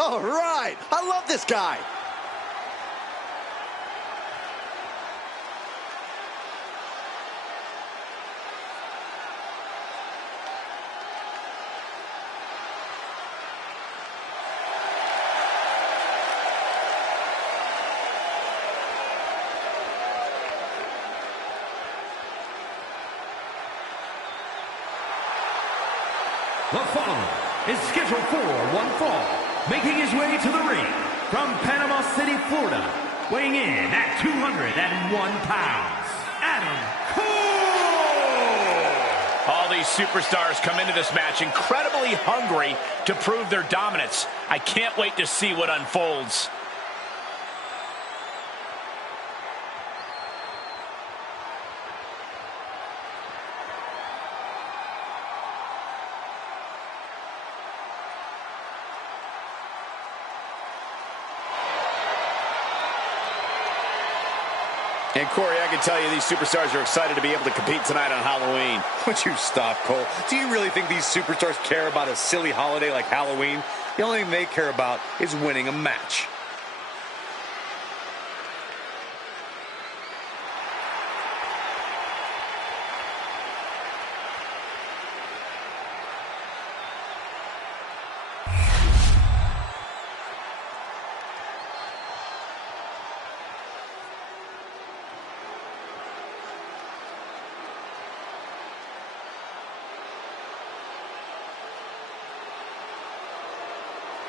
All right, I love this guy. The following is scheduled for one fall, making his way to the ring from Panama City, Florida, weighing in at 201 pounds, Adam Cole! All these superstars come into this match incredibly hungry to prove their dominance. I can't wait to see what unfolds. And Corey, I can tell you these superstars are excited to be able to compete tonight on Halloween. Would you stop, Cole? Do you really think these superstars care about a silly holiday like Halloween? The only thing they care about is winning a match.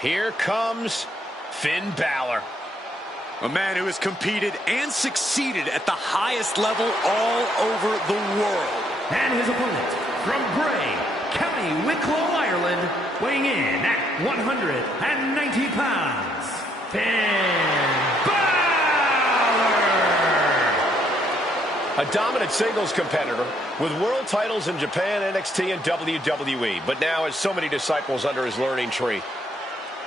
Here comes Finn Balor. A man who has competed and succeeded at the highest level all over the world. And his opponent from Bray, County Wicklow, Ireland, weighing in at 190 pounds, Finn Balor! A dominant singles competitor with world titles in Japan, NXT, and WWE, but now has so many disciples under his learning tree.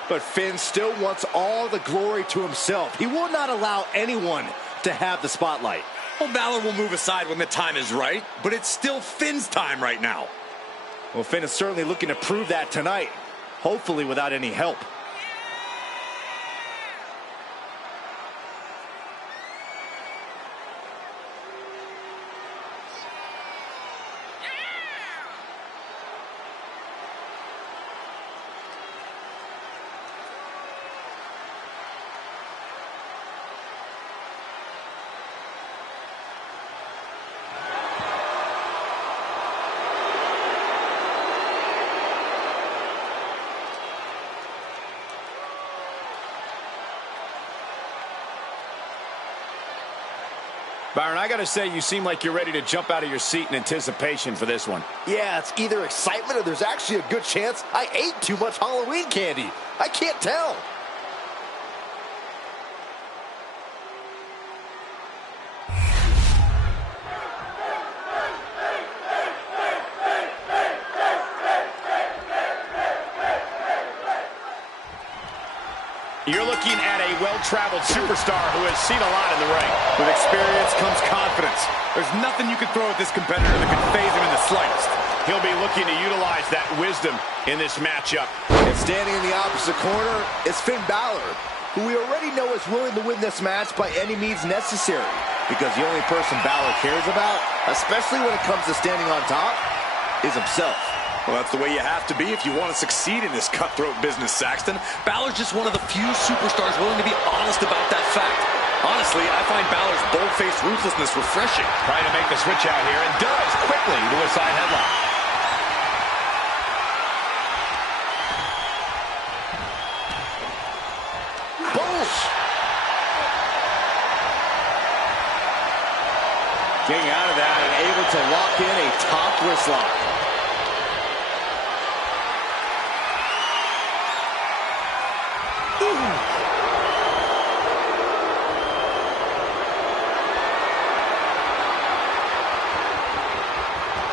But Finn still wants all the glory to himself. He will not allow anyone to have the spotlight. Well, Balor will move aside when the time is right, but it's still Finn's time right now. Well, Finn is certainly looking to prove that tonight, hopefully without any help. Byron, I gotta say, you seem like you're ready to jump out of your seat in anticipation for this one. Yeah, it's either excitement or there's actually a good chance I ate too much Halloween candy. I can't tell. You're looking at a well-traveled superstar who has seen a lot in the ring. With experience comes confidence. There's nothing you can throw at this competitor that can faze him in the slightest. He'll be looking to utilize that wisdom in this matchup. And standing in the opposite corner is Finn Balor, who we already know is willing to win this match by any means necessary. Because the only person Balor cares about, especially when it comes to standing on top, is himself. Well, that's the way you have to be if you want to succeed in this cutthroat business, Saxton. Balor's just one of the few superstars willing to be honest about that fact. Honestly, I find Balor's bold-faced ruthlessness refreshing. Trying to make the switch out here, and does quickly to a side headlock. Boom! Getting out of that and able to lock in a top wrist lock.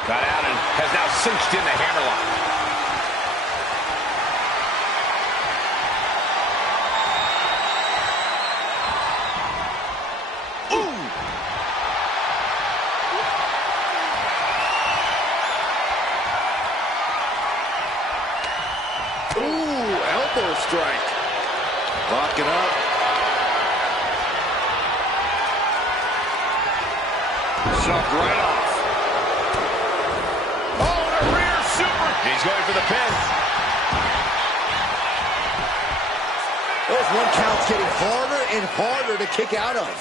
Got out and has now cinched in the hammerlock. Ooh, elbow strike. Locking up. Shoved right off. Oh, and a rear super. He's going for the pin. Those 1 counts getting harder and harder to kick out of.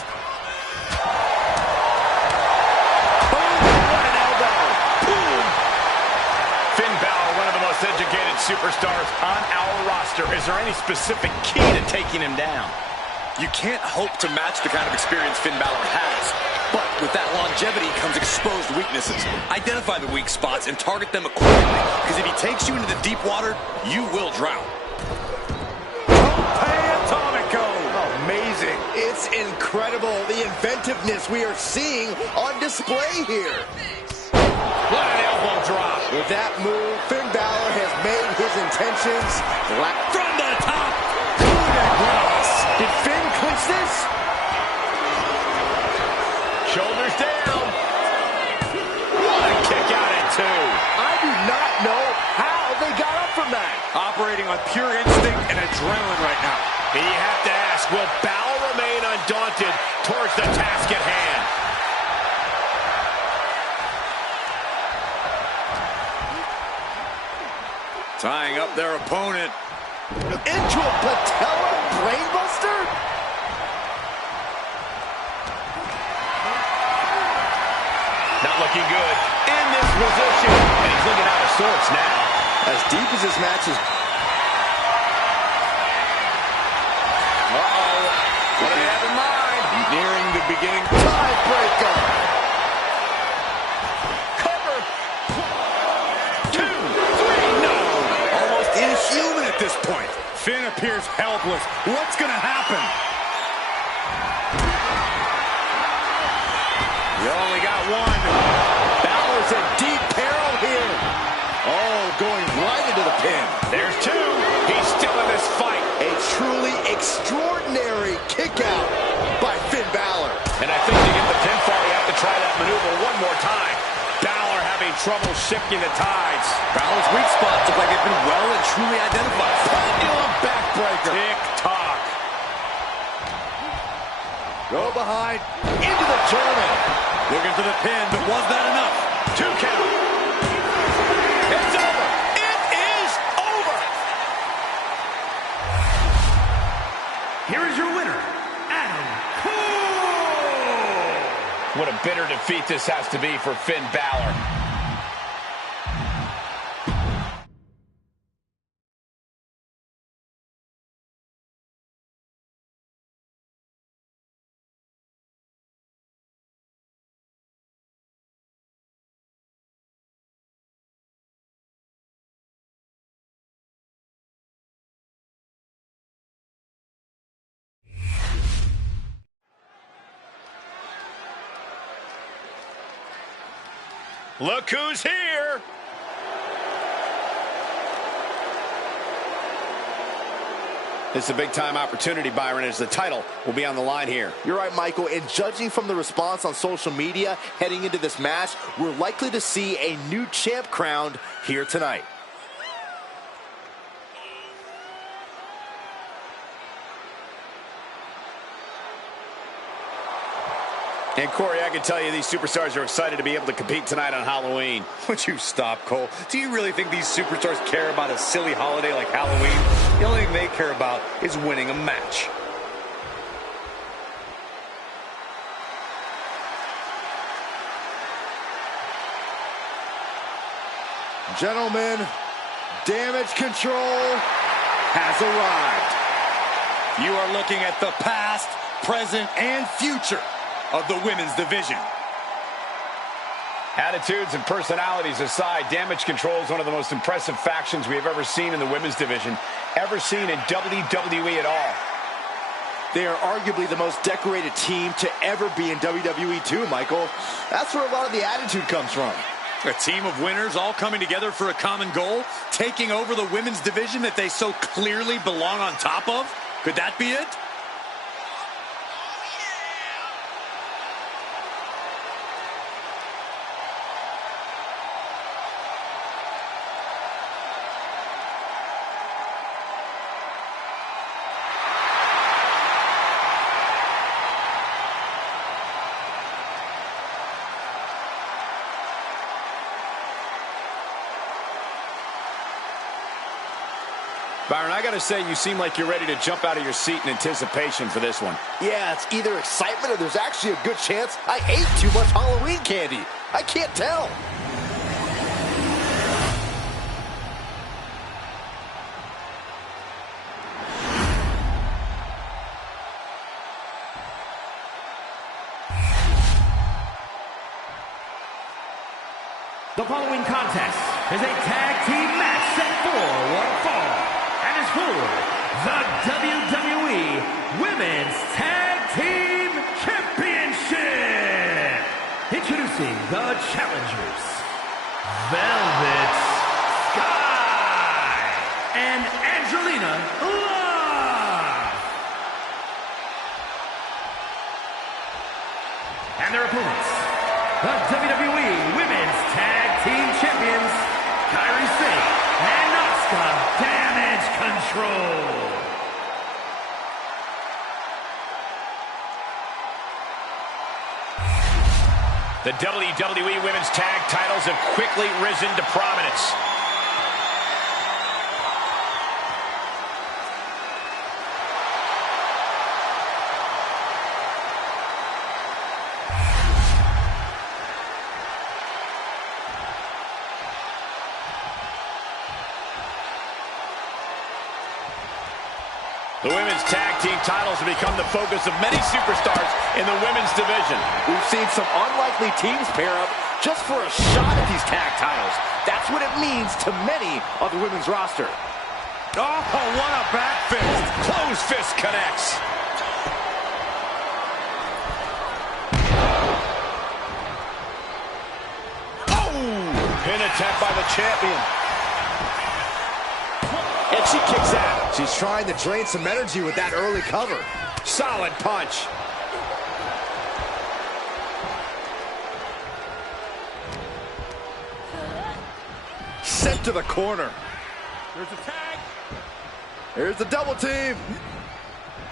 Boom! What an elbow! Boom! Finn Balor, one of the most educated superstars on our roster. Is there any specific key to taking him down? You can't hope to match the kind of experience Finn Balor has, but with that longevity comes exposed weaknesses. Identify the weak spots and target them accordingly, because if he takes you into the deep water, you will drown. Amazing. It's incredible, the inventiveness we are seeing on display here. What an elbow drop. With that move, Finn Balor has made his intentions From the top. Did Finn clinch this? Shoulders down. What a kick out at 2. I do not know how they got up from that. Operating on pure instinct and adrenaline right now. You have to ask, will Balor remain undaunted towards the task at hand? Tying up their opponent. Into a patella brainbuster? Not looking good in this position. And he's looking out of sorts now. As deep as this match is. What do they have in mind? Nearing the beginning. Tiebreaker. Cover. 2, 3, no. Almost inhuman at this point. Finn appears helpless. What's going to happen? You only got 1. Balor's in deep peril here. Oh, going right into the pin. There's 2. He's still in this fight. A truly extraordinary kick out by Finn Balor. And I think to get the pinfall, you have to try that maneuver one more time. Balor having trouble shifting the tides. Balor's weak spots look like they've been well and truly identified. Pendulum backbreaker. Tick-tock. Go behind, into the German. Looking for the pin, but was that enough? 2 count. It's over. It is over. Here is your winner, Adam Cole. What a bitter defeat this has to be for Finn Balor. Look who's here. This is a big-time opportunity, Byron, as the title will be on the line here. You're right, Michael, and judging from the response on social media heading into this match, we're likely to see a new champ crowned here tonight. And Corey, I can tell you these superstars are excited to be able to compete tonight on Halloween. Would you stop, Cole? Do you really think these superstars care about a silly holiday like Halloween? The only thing they care about is winning a match. Gentlemen, Damage Control has arrived. You are looking at the past, present, and future of the women's division. Attitudes and personalities aside, Damage Control is one of the most impressive factions we have ever seen in the women's division, ever seen in WWE at all. They are arguably the most decorated team to ever be in WWE too, Michael. That's where a lot of the attitude comes from. A team of winners all coming together for a common goal, taking over the women's division that they so clearly belong on top of? Could that be it? Byron, I got to say, you seem like you're ready to jump out of your seat in anticipation for this one. Yeah, it's either excitement or there's actually a good chance I ate too much Halloween candy. I can't tell. The following contest is a tag team match set for one fall and is for the WWE Women's Tag Team Championship. Introducing the challengers, Velvet Sky and Angelina Love. And their opponents, the WWE Women's Tag Team Champions, Kairi Sane and Asuka Damage Control. The WWE Women's Tag titles have quickly risen to prominence. The women's tag team titles have become the focus of many superstars in the women's division. We've seen some unlikely teams pair up just for a shot at these tag titles. That's what it means to many of the women's roster. Oh, what a back fist. Closed fist connects. Oh! Pin attempt by the champion. And she kicks out. She's trying to drain some energy with that early cover. Solid punch. Sent to the corner. There's a tag. Here's the double team.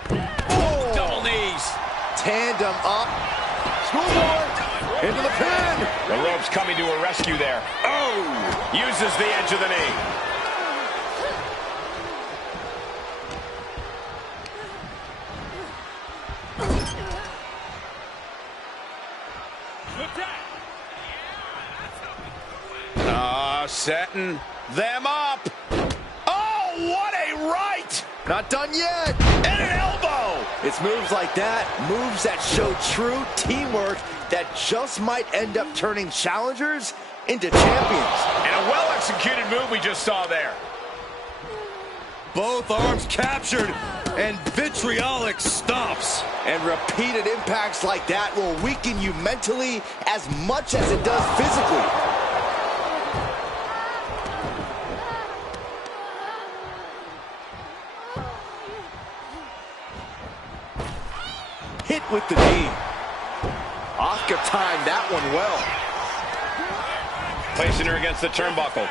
Oh. Double knees. Tandem up. Schoolboy. Into the pin. The rope's coming to a rescue there. Oh! Uses the edge of the knee. Setting them up. Oh, what a right! Not done yet. And an elbow! It's moves like that, moves that show true teamwork that just might end up turning challengers into champions. And a well-executed move we just saw there. Both arms captured, and vitriolic stomps. And repeated impacts like that will weaken you mentally as much as it does physically. Hit with the knee. Asuka timed that one well. Placing her against the turnbuckle.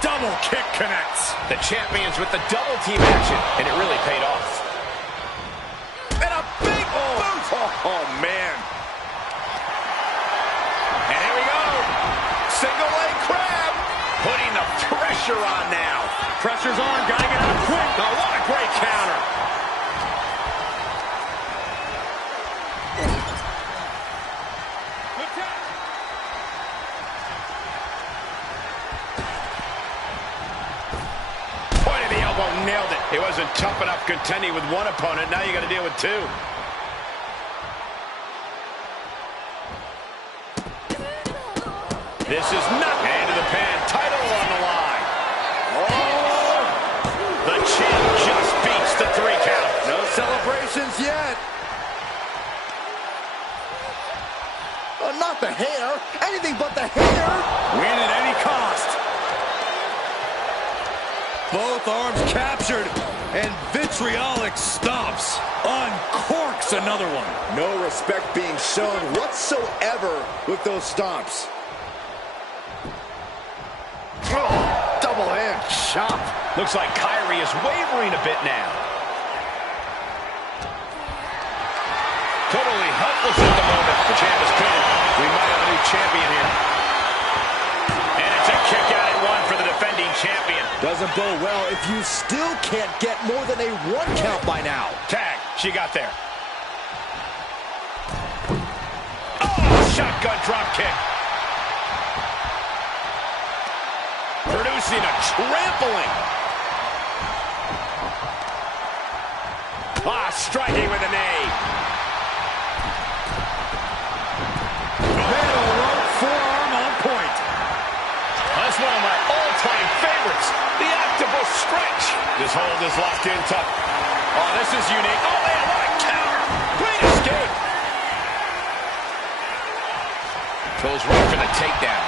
Double kick connects. The champions with the double team action, and it really paid off. And a big boot. Oh, man. And here we go. Single leg crab. Putting the pressure on now. Pressure's on, gotta get out quick. Oh, what a great counter. Point of the elbow, nailed it. It wasn't tough enough contending with one opponent. Now you gotta deal with two. This is not into the pan. Title on the line. Oh! The champ just beats the 3 count. No celebrations yet. Not the hair. Anything but the hair. Win at any cost. Both arms captured, and vitriolic stomps. Uncorks another one. No respect being shown whatsoever with those stomps. Oh, double hand chop. Looks like Kairi is wavering a bit now. Totally helpless at the moment. The champ is pinned. We might have a new champion here. And it's a kick out at one for the defending champion. Doesn't bode well if you still can't get more than a 1 count by now. Tag, she got there. Oh, shotgun drop kick. Producing a trampling. Striking with a knee. Middle rope forearm on point. That's one of my all-time favorites. The octopus stretch. This hold is locked in tough. Oh, this is unique. Oh, man, what a counter. Great escape. Goes right for the takedown.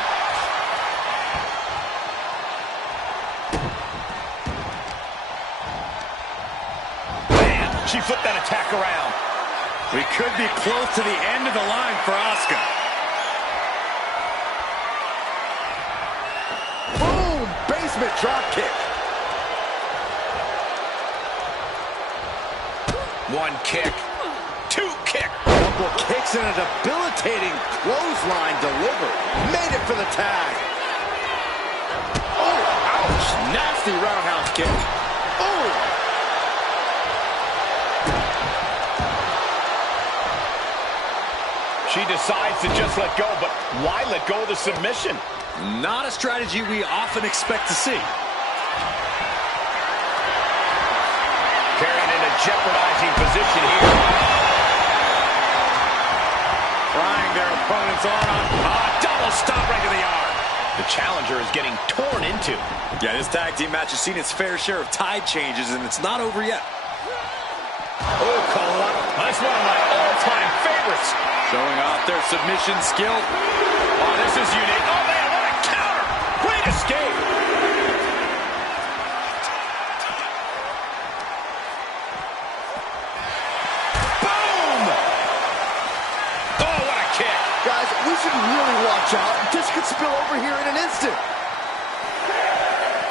She flipped that attack around. We could be close to the end of the line for Asuka. Boom! Basement drop kick. One kick. Two kick. Double kicks and a debilitating clothesline delivered. Made it for the tag. Oh, ouch. Nasty roundhouse kick. Oh! She decides to just let go, but why let go of the submission? Not a strategy we often expect to see. Carrying in a jeopardizing position here. Trying their opponent's arm. Double stop right to the arm. The challenger is getting torn into. Yeah, this tag team match has seen its fair share of tide changes, and it's not over yet. Oh, that's one of my all-time favorites. Showing off their submission skill. Oh, this is unique. Oh, man, what a counter. Great escape. Boom! Oh, what a kick. Guys, we should really watch out. This could spill over here in an instant.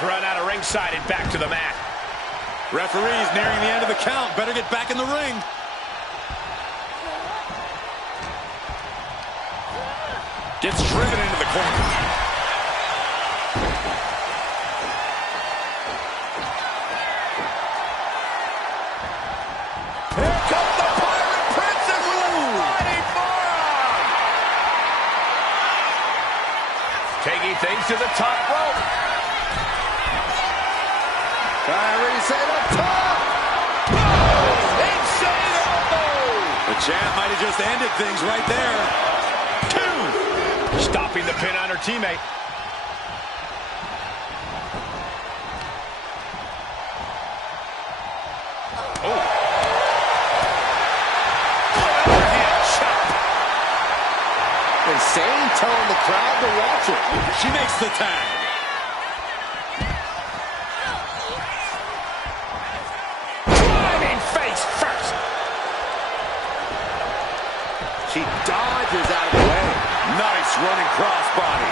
Run out of ringside and back to the mat. Referee's nearing the end of the count. Better get back in the ring. Gets driven into the corner. Here comes the Pirate Princess with a sliding forearm. Taking things to the top rope. Kyrie set up top. Oh, insane elbow. The champ might have just ended things right there. Stopping the pin on her teammate. Oh. Overhead chop. Insane telling the crowd to watch it. She makes the tag. Driving face first. She dodges out of the way. Nice running crossbody.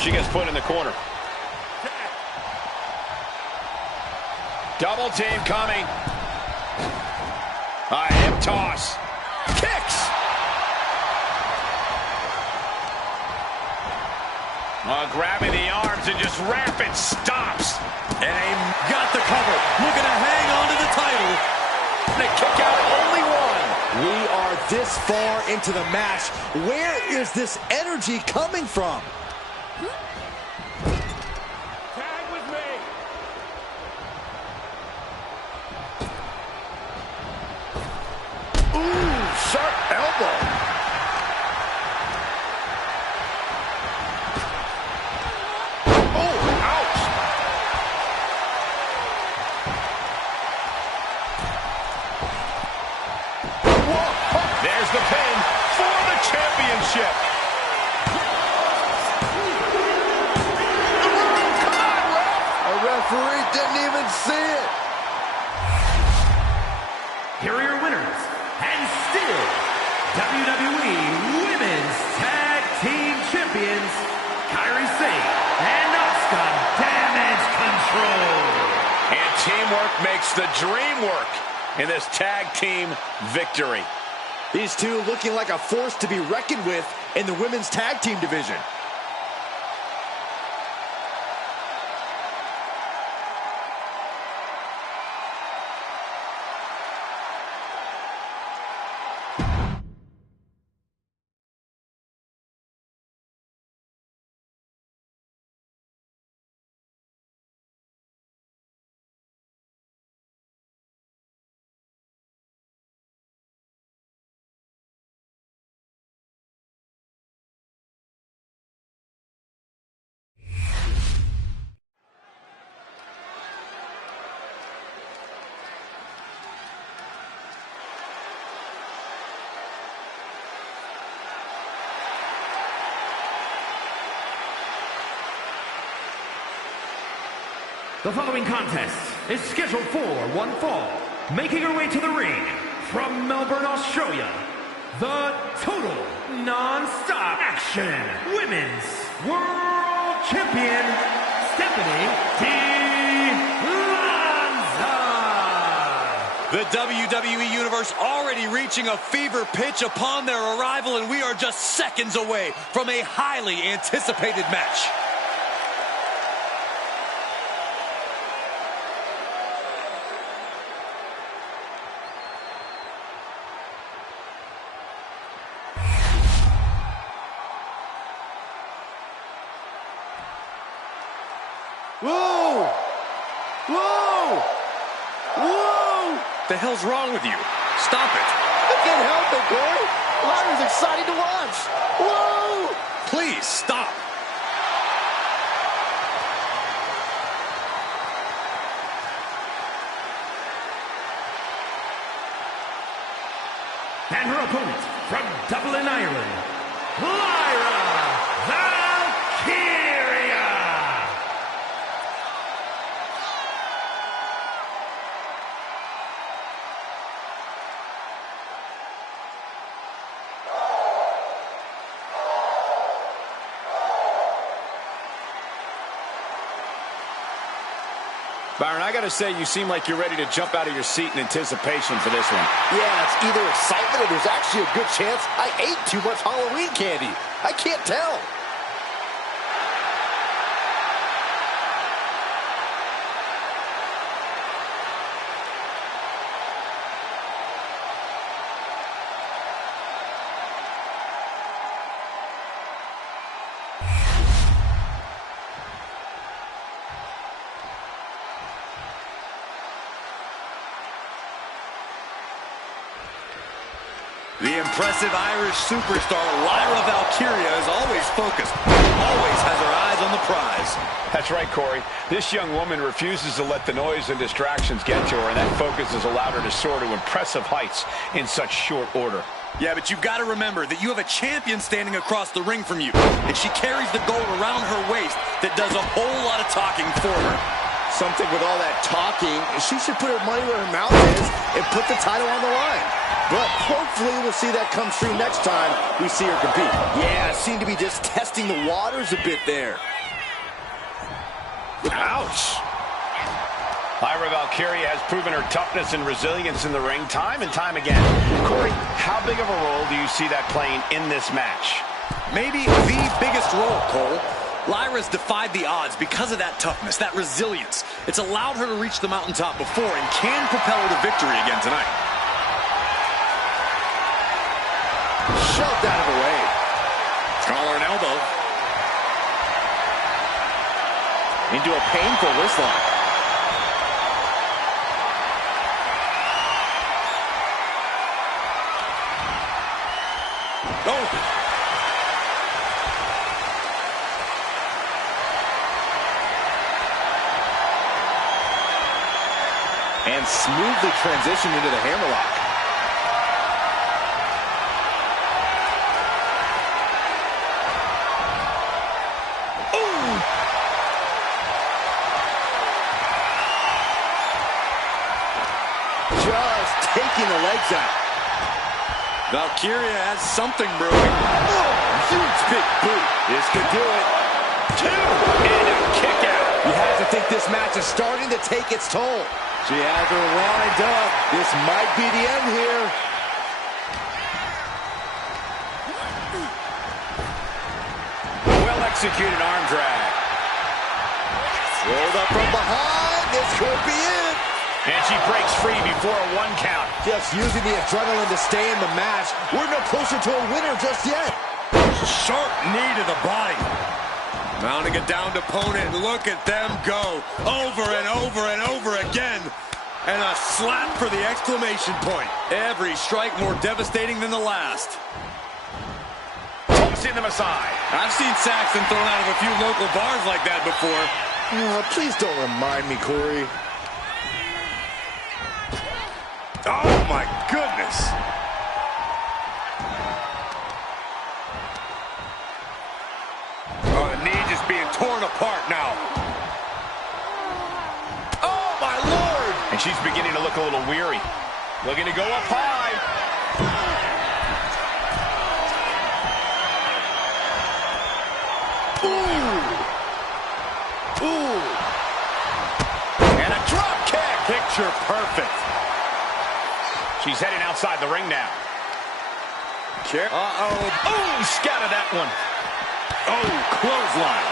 She gets put in the corner. Double team coming. A hip toss. Kicks. Grabbing the arms and just rapid stops. And got the cover. Looking to hang on to the title. And a kick out at only one. We are this far into the match. Where is this energy coming from? Tag with me. Ooh, sharp elbow. There's the pin for the championship. Come on, ref. A referee didn't even see it. Here are your winners, and still WWE Women's Tag Team Champions, Kairi Sane and Asuka Damage Control. And teamwork makes the dream work. in this tag team victory. These two looking like a force to be reckoned with in the women's tag team division. The following contest is scheduled for one fall. Making her way to the ring from Melbourne, Australia, the Total Non-Stop Action Women's World Champion, Stephanie Lanza. The WWE Universe already reaching a fever pitch upon their arrival, and we are just seconds away from a highly anticipated match. Whoa! Whoa! Whoa! The hell's wrong with you? Stop it. I can't help it, Corey. Lyra's exciting to watch. Whoa! Please, stop. And her opponent from Dublin, Ireland, Lyra Valkyria. Byron, I gotta say, you seem like you're ready to jump out of your seat in anticipation for this one. Yeah, it's either excitement or there's actually a good chance I ate too much Halloween candy. I can't tell. The impressive Irish superstar Lyra Valkyria is always focused, always has her eyes on the prize. That's right, Corey. This young woman refuses to let the noise and distractions get to her, and that focus has allowed her to soar to impressive heights in such short order. Yeah, but you've got to remember that you have a champion standing across the ring from you, and she carries the gold around her waist that does a whole lot of talking for her. Something with all that talking, she should put her money where her mouth is and put the title on the line. But hopefully we'll see that come true next time we see her compete. Yeah, seemed to be just testing the waters a bit there. Ouch! Lyra Valkyria has proven her toughness and resilience in the ring time and time again. Corey, how big of a role do you see that playing in this match? Maybe the biggest role, Cole. Lyra's defied the odds because of that toughness, that resilience. It's allowed her to reach the mountaintop before and can propel her to victory again tonight. Shoved out of the way. Collar and elbow. Into a painful wrist lock. Oh! And smoothly transitioned into the hammerlock. Just taking the legs out. Valkyria has something brewing. Oh, huge big boot. This could do it. 2 and a kick out. You have to think this match is starting to take its toll. She has her lined up. This might be the end here. Well-executed arm drag. Rolled up from behind. This could be it. And she breaks free before a 1 count. Just using the adrenaline to stay in the match. We're no closer to a winner just yet. Sharp knee to the body. Mounting a downed opponent. Look at them go. Over and over and over again. And a slap for the exclamation point. Every strike more devastating than the last. Tossing them aside. I've seen Saxton thrown out of a few local bars like that before. Please don't remind me, Corey. Oh, my goodness. Oh, the knee just being torn apart now. Oh, my Lord. And she's beginning to look a little weary. Looking to go up high. Ooh. And a drop kick. Picture perfect. She's heading outside the ring now. Uh-oh. Oh, scattered that one. Oh, clothesline.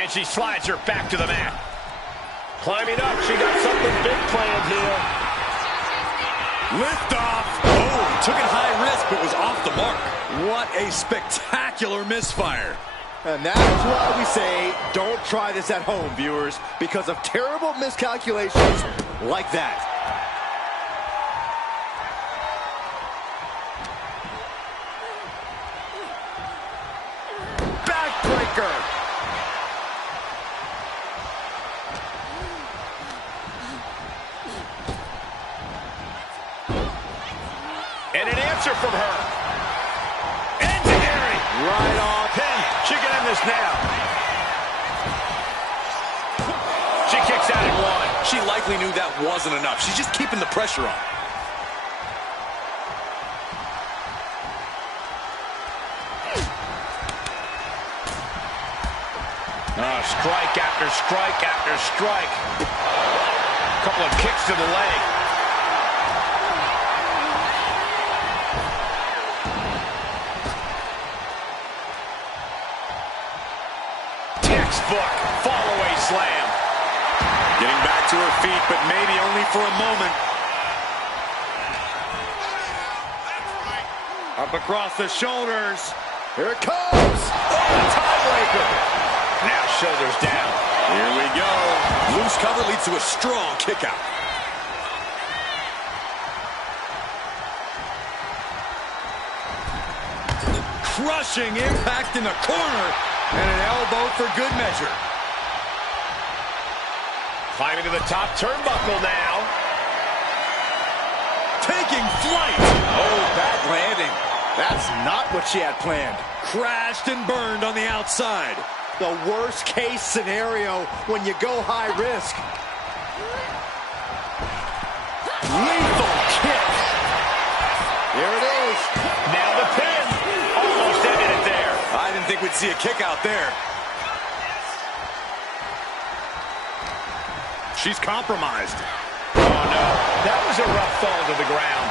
And she slides her back to the mat. Climbing up. She got something big planned here. Lift off. Oh, took it high risk, but was off the mark. What a spectacular misfire. And that is why we say, don't try this at home, viewers, because of terrible miscalculations like that. Backbreaker. And an answer from her. Engineering. Right on. Pin. She can end this now. She kicks out at 1. She likely knew that wasn't enough. She's just keeping the pressure on. Strike after strike after strike. A couple of kicks to the leg. Textbook fall-away slam. Getting back to her feet, but maybe only for a moment. Up across the shoulders. Here it comes. Oh, tiebreaker. Now shoulders down. Here we go. Loose cover leads to a strong kick out. Crushing impact in the corner. And an elbow for good measure. Climbing to the top turnbuckle now. Taking flight. Oh, bad landing. That's not what she had planned. Crashed and burned on the outside. The worst case scenario when you go high risk. Lethal kick. Here it is. Now the pin. Almost ended it there. I didn't think we'd see a kick out there. She's compromised. Oh, no. That was a rough fall to the ground.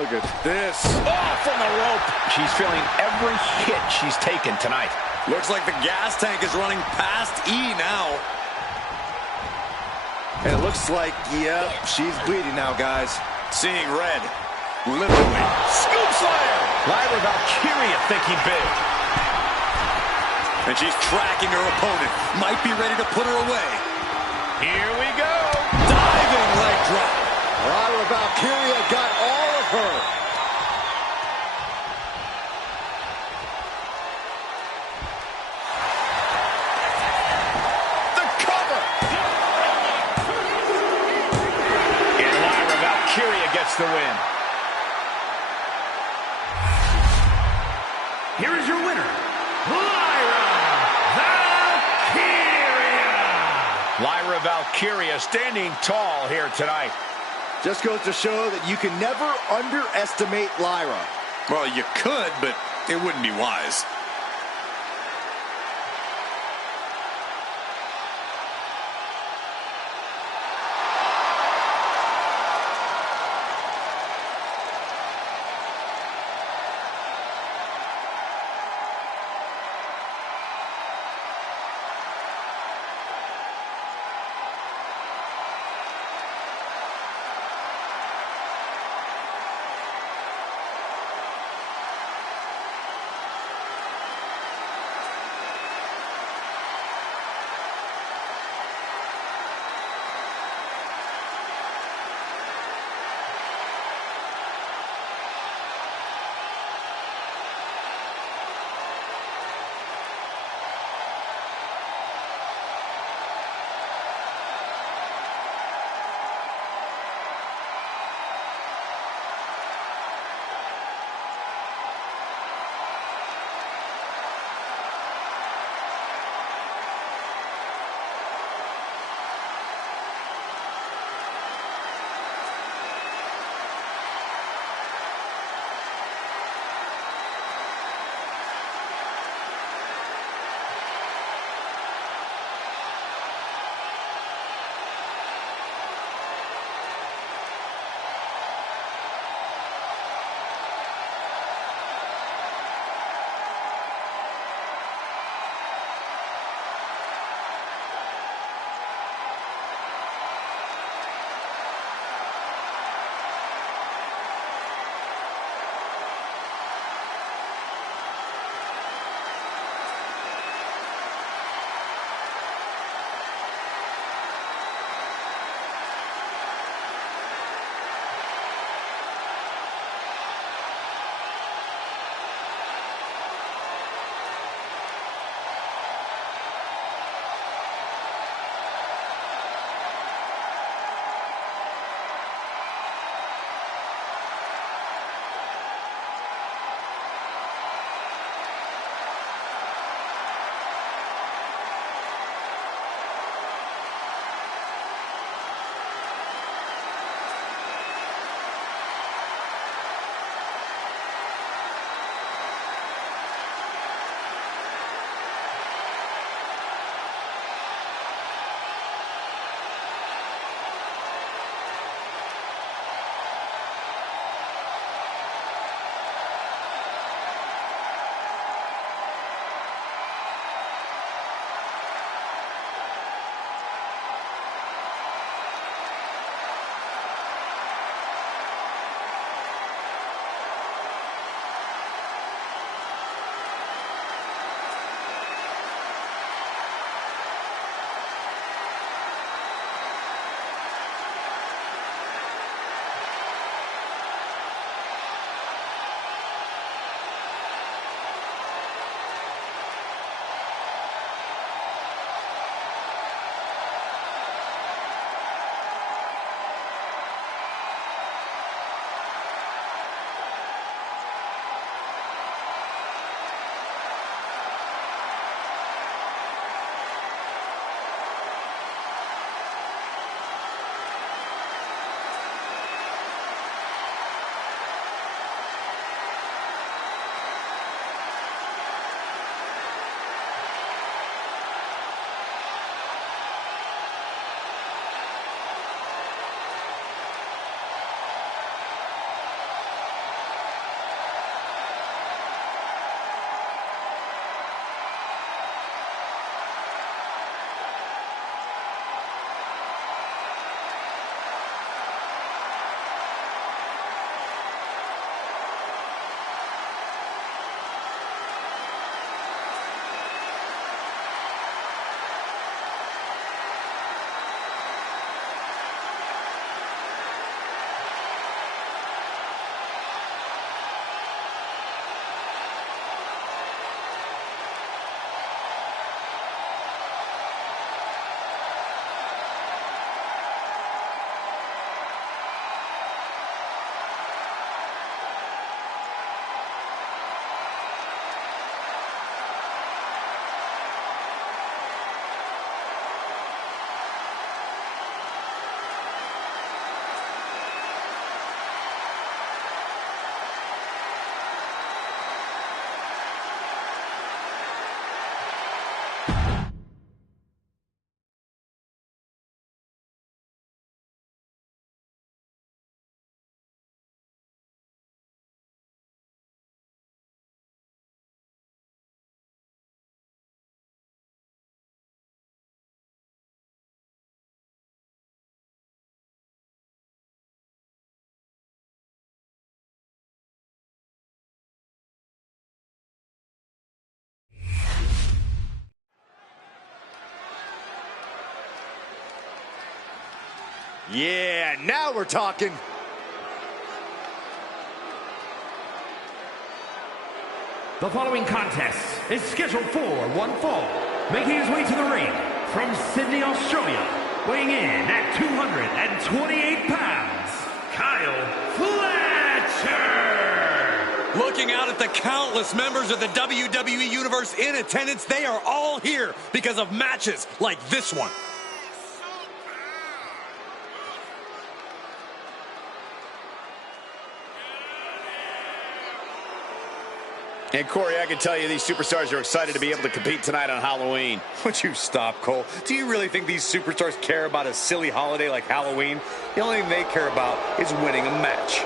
Look at this. Oh, from the rope. She's feeling every hit she's taken tonight. Looks like the gas tank is running past E now. And it looks like, yep, she's bleeding now, guys. Seeing red. Literally. Scoop slam. Lyra Valkyria thinking big. And she's tracking her opponent. Might be ready to put her away. Here we go. Diving leg drop. Lyra Valkyria got all of her. The cover. And Lyra Valkyria gets the win. Here is your winner, Lyra Valkyria. Lyra Valkyria standing tall here tonight. Just goes to show that you can never underestimate Lyra. Well, you could, but it wouldn't be wise. Yeah, now we're talking. The following contest is scheduled for one fall. Making his way to the ring from Sydney, Australia, weighing in at 228 pounds, Kyle Fletcher. Looking out at the countless members of the WWE Universe in attendance, they are all here because of matches like this one. And Corey, I can tell you these superstars are excited to be able to compete tonight on Halloween. Would you stop, Cole? Do you really think these superstars care about a silly holiday like Halloween? The only thing they care about is winning a match.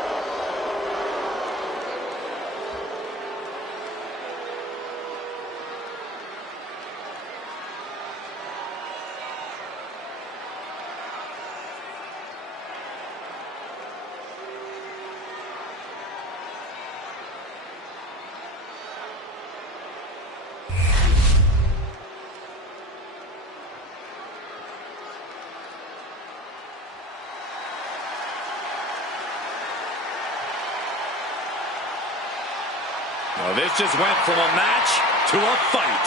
Well, this just went from a match to a fight.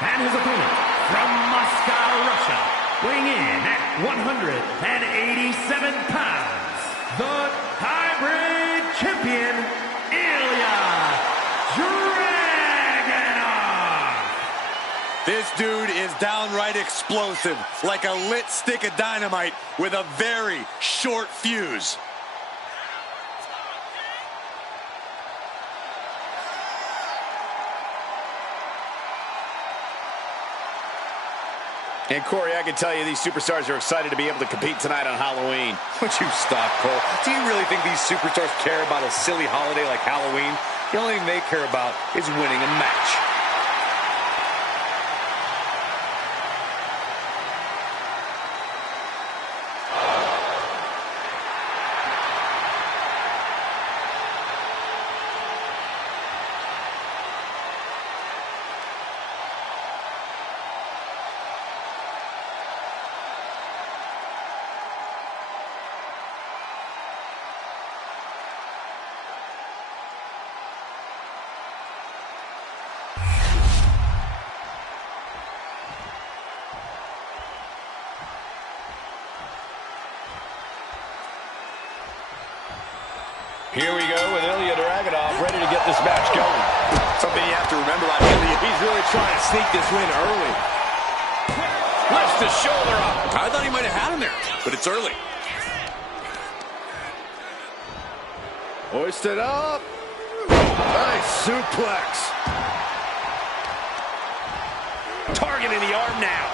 And his opponent from Moscow, Russia, weighing in at 187 pounds, the hybrid champion, This dude is downright explosive, like a lit stick of dynamite with a very short fuse. And Corey, I can tell you these superstars are excited to be able to compete tonight on Halloween. Would you stop, Cole? Do you really think these superstars care about a silly holiday like Halloween? The only thing they care about is winning a match. Here we go with Ilya Dragunov ready to get this match going. Something you have to remember about Ilya. He's really trying to sneak this win early. Lifts the shoulder up. I thought he might have had him there, but it's early. Hoisted up. Nice suplex. Targeting the arm now.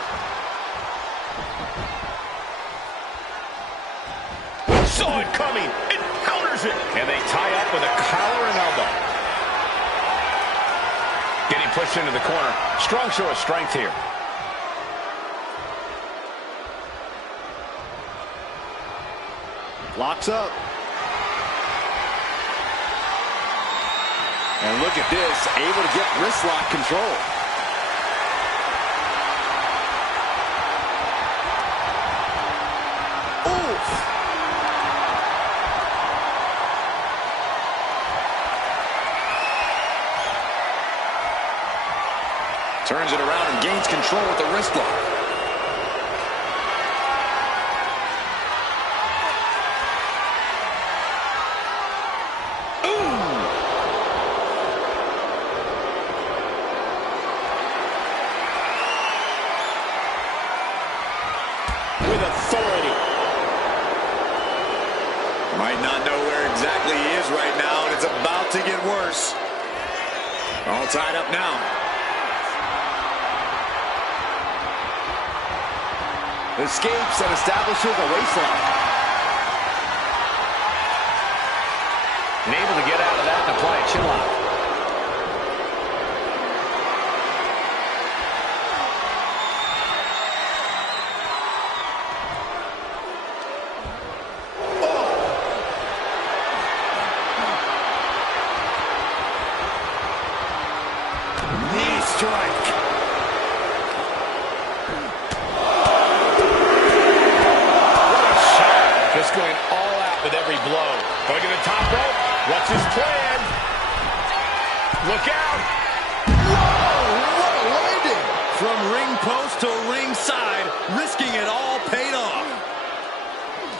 Saw it coming. It counters it. And they tie up with a collar and elbow. Getting pushed into the corner. Strong show of strength here. Locks up. And look at this, able to get wrist lock control. Oof. Turns it around and gains control with the wrist lock. With authority. Might not know where exactly he is right now, and it's about to get worse. All tied up now. Escapes and establishes a waistline. And able to get out of that and apply a chin lock. blow. Going to the top rope. What's his plan? Look out. Whoa, what a landing! From ring post to ringside, risking it all paid off.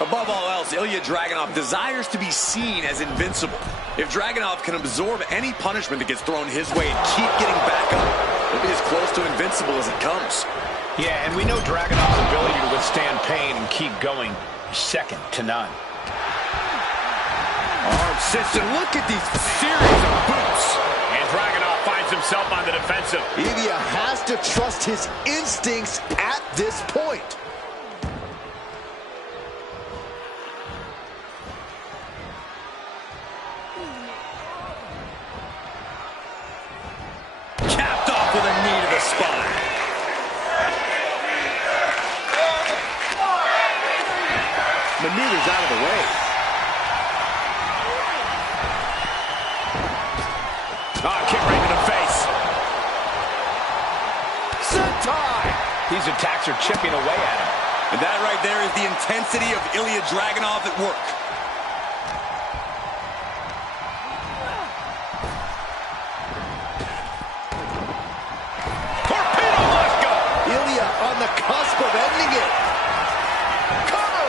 Above all else, Ilya Dragunov desires to be seen as invincible. If Dragunov can absorb any punishment that gets thrown his way and keep getting back up, he'll be as close to invincible as it comes. Yeah, and we know Dragunov's ability to withstand pain and keep going second to none. Arm system. Look at these series of boots. And Dragunov finds himself on the defensive. Ilya has to trust his instincts at this point. Capped off with a knee to the spine. Maneuvers out of the way. Kick right to the face. Sentai! These attacks are chipping away at him. And that right there is the intensity of Ilya Dragunov at work. Torpedo Moscow. Ilya on the cusp of ending it. Cover!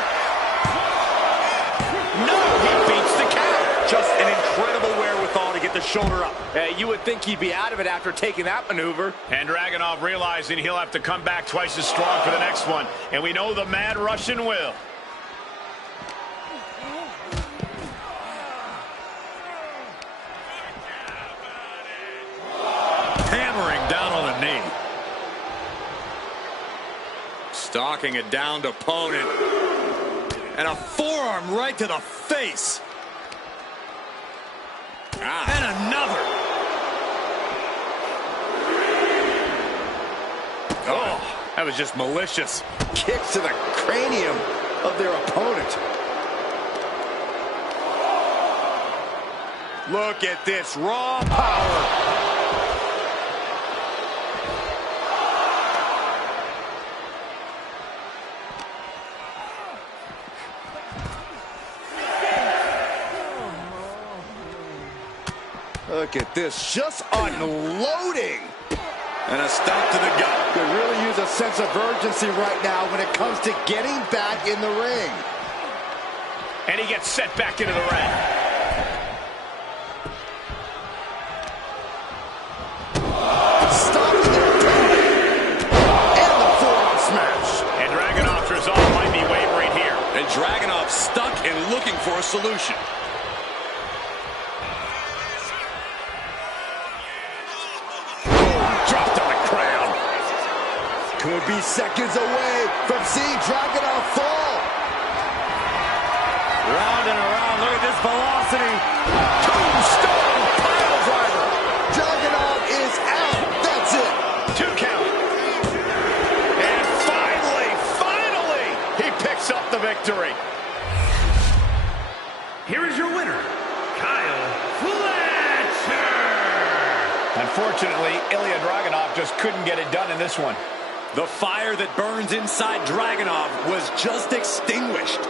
No, he beats the count. Just an incredible wherewithal to get the shoulder up. You would think he'd be out of it after taking that maneuver. And Dragunov realizing he'll have to come back twice as strong for the next one. And we know the Mad Russian will. Hammering down on the knee. Stalking a downed opponent. And a forearm right to the face. And another. Oh, that was just malicious. Kicks to the cranium of their opponent. Look at this raw power. Look at this, just unloading. And a stomp to the gut. Could really use a sense of urgency right now when it comes to getting back in the ring. And he gets set back into the ring. Stopping their opponent. And the forearm smash. And Dragunov's resolve might be wavering here. And Dragunov stuck and looking for a solution. Dropped on the crown. Could be seconds away from seeing Dragunov fall. Round and around. Look at this velocity. Tombstone pile driver. Dragunov is out. That's it. 2 count. And finally, he picks up the victory. Here is your winner, Kyle Fletcher. Unfortunately, Ilya Dragunov just couldn't get it done in this one. The fire that burns inside Dragunov was just extinguished.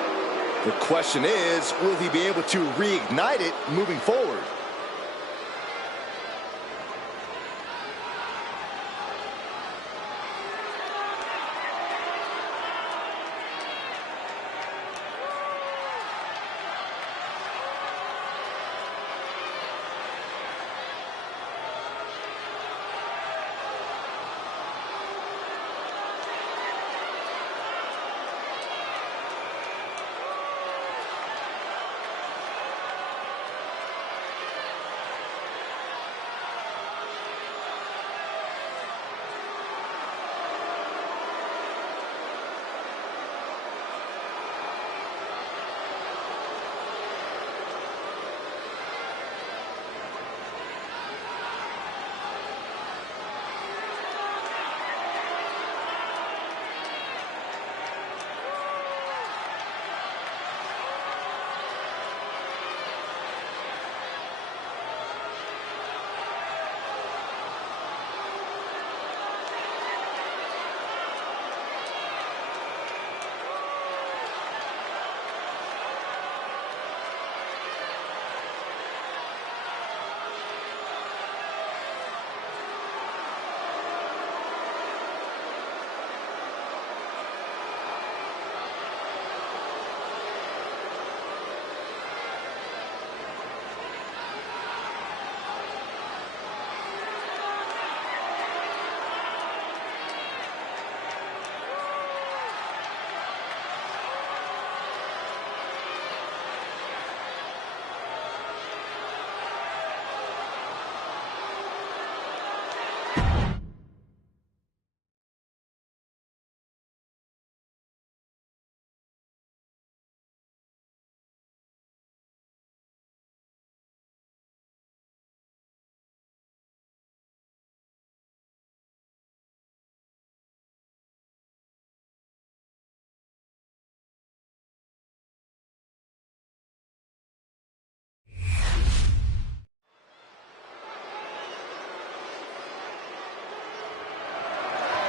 The question is, will he be able to reignite it moving forward?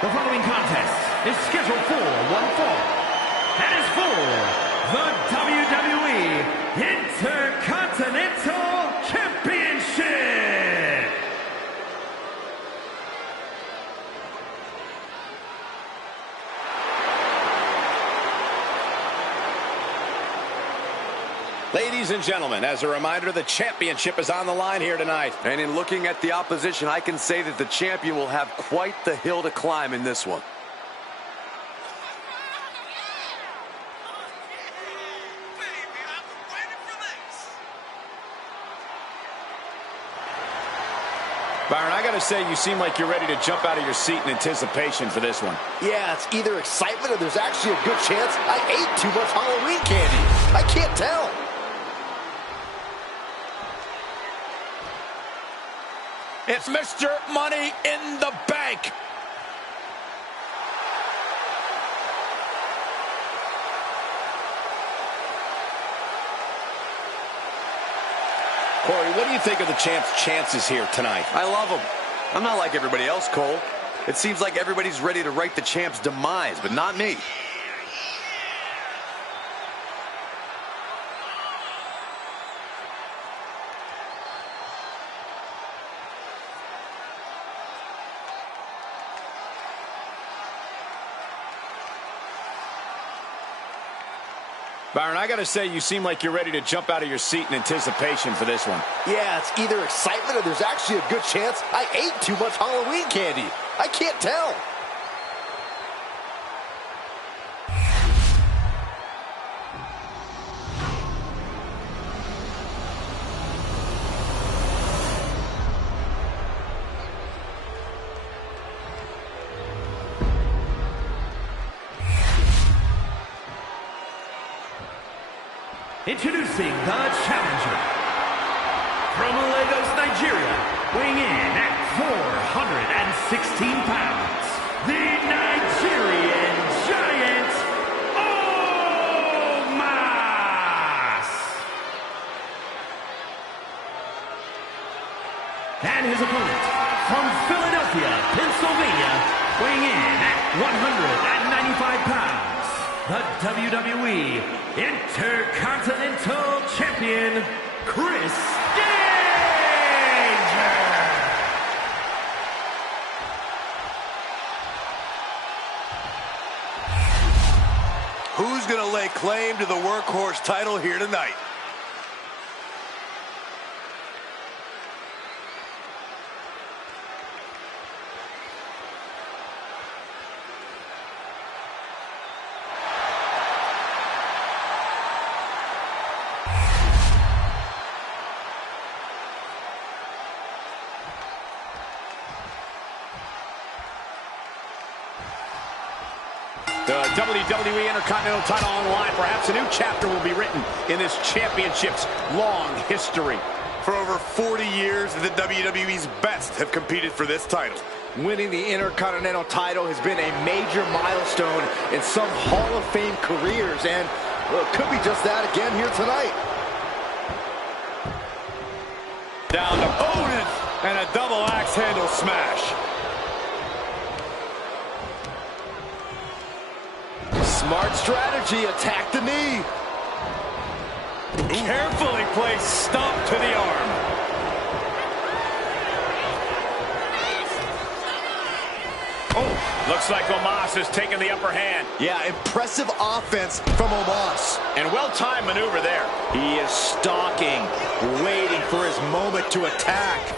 The following contest is scheduled for one fall and is for the WWE Intercontinental Championship. Ladies and gentlemen, as a reminder, the championship is on the line here tonight. And in looking at the opposition, I can say that the champion will have quite the hill to climb in this one. Byron, I gotta say, you seem like you're ready to jump out of your seat in anticipation for this one. Yeah, it's either excitement or there's actually a good chance I ate too much Halloween candy. I can't tell. It's Mr. Money in the Bank. Corey, what do you think of the champ's chances here tonight? I love him. I'm not like everybody else, Cole. It seems like everybody's ready to write the champ's demise, but not me. Byron, I gotta say, you seem like you're ready to jump out of your seat in anticipation for this one. Yeah, it's either excitement or there's actually a good chance I ate too much Halloween candy. I can't tell. Introducing the challenger from Lagos, Nigeria, weighing in at 416 pounds, the Nigerian Giant, Omos! And his opponent from Philadelphia, Pennsylvania, weighing in at 195 pounds, the WWE Intercontinental Champion, Chris Danger! Who's going to lay claim to the workhorse title here tonight? The WWE Intercontinental title on the line. Perhaps a new chapter will be written in this championship's long history. For over 40 years, the WWE's best have competed for this title. Winning the Intercontinental title has been a major milestone in some Hall of Fame careers, and well, it could be just that again here tonight. Down to Odin, and a double axe handle smash. Smart strategy, attack the knee. Carefully placed stomp to the arm. Oh, looks like Omos has taken the upper hand. Yeah, impressive offense from Omos. And well-timed maneuver there. He is stalking, waiting for his moment to attack.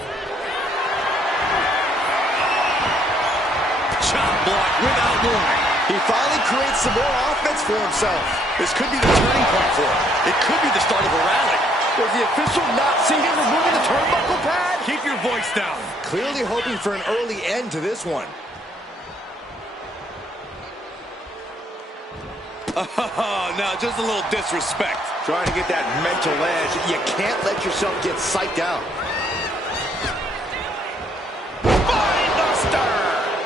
Chop block without warning. He finally creates some more offense for himself. This could be the turning point for him. It could be the start of a rally. Does the official not see him removing the turnbuckle pad? Keep your voice down. Clearly hoping for an early end to this one. Now just a little disrespect. Trying to get that mental edge. You can't let yourself get psyched out. Buster!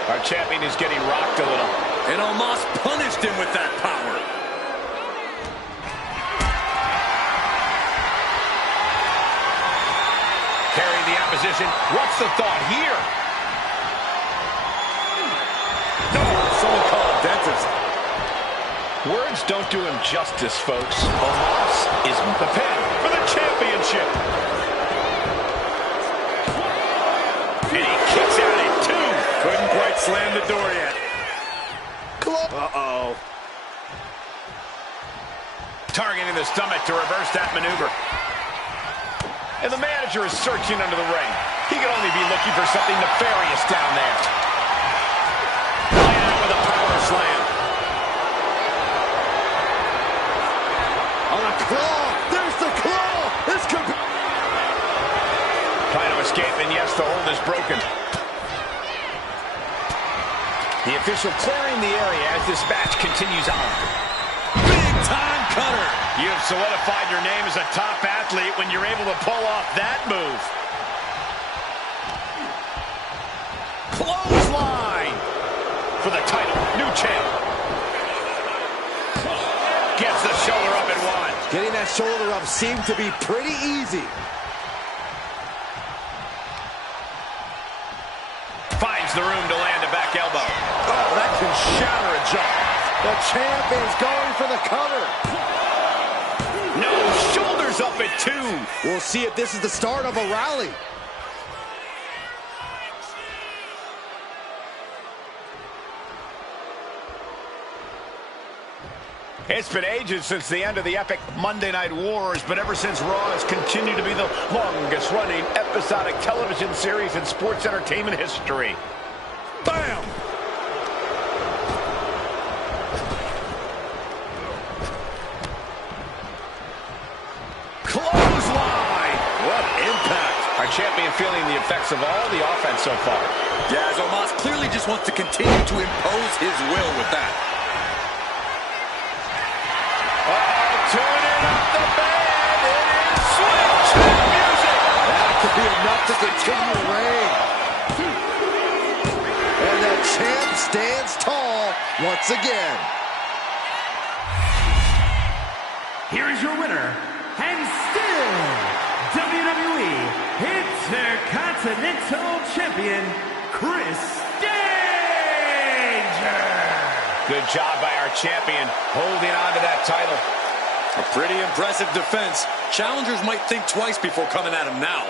Our champion is getting rocked a little. And Omos punished him with that power. Carrying the opposition. What's the thought here? Words don't do him justice, folks. Omos is the pin for the championship. And he kicks out at 2. Couldn't quite slam the door yet. Uh-oh. Targeting the stomach to reverse that maneuver. And the manager is searching under the ring. He could only be looking for something nefarious down there. Laying out with a power slam. On a claw. There's the claw. This could be... Trying to escape, and yes, the hold is broken. The official clearing the area as this match continues on. Big time cutter. You have solidified your name as a top athlete when you're able to pull off that move. Clothesline for the title. New champ. Gets the shoulder up and 1. Getting that shoulder up seemed to be pretty easy. Finds the room to land a back elbow. Oh, that can shatter a jaw. The champ is going for the cover. No, shoulders up at 2. We'll see if this is the start of a rally. It's been ages since the end of the epic Monday Night Wars, but ever since Raw has continued to be the longest-running episodic television series in sports entertainment history. Bam! Clothesline! What impact! Our champion feeling the effects of all the offense so far. Yeah, as Omos clearly just wants to continue to impose his will with that. Turning up the band, it is switch music. That could be enough to continue the reign. And the champ stands tall once again. Here is your winner, and still WWE Intercontinental Champion, Chris Danger. Good job by our champion, holding on to that title. A pretty impressive defense. Challengers might think twice before coming at him now.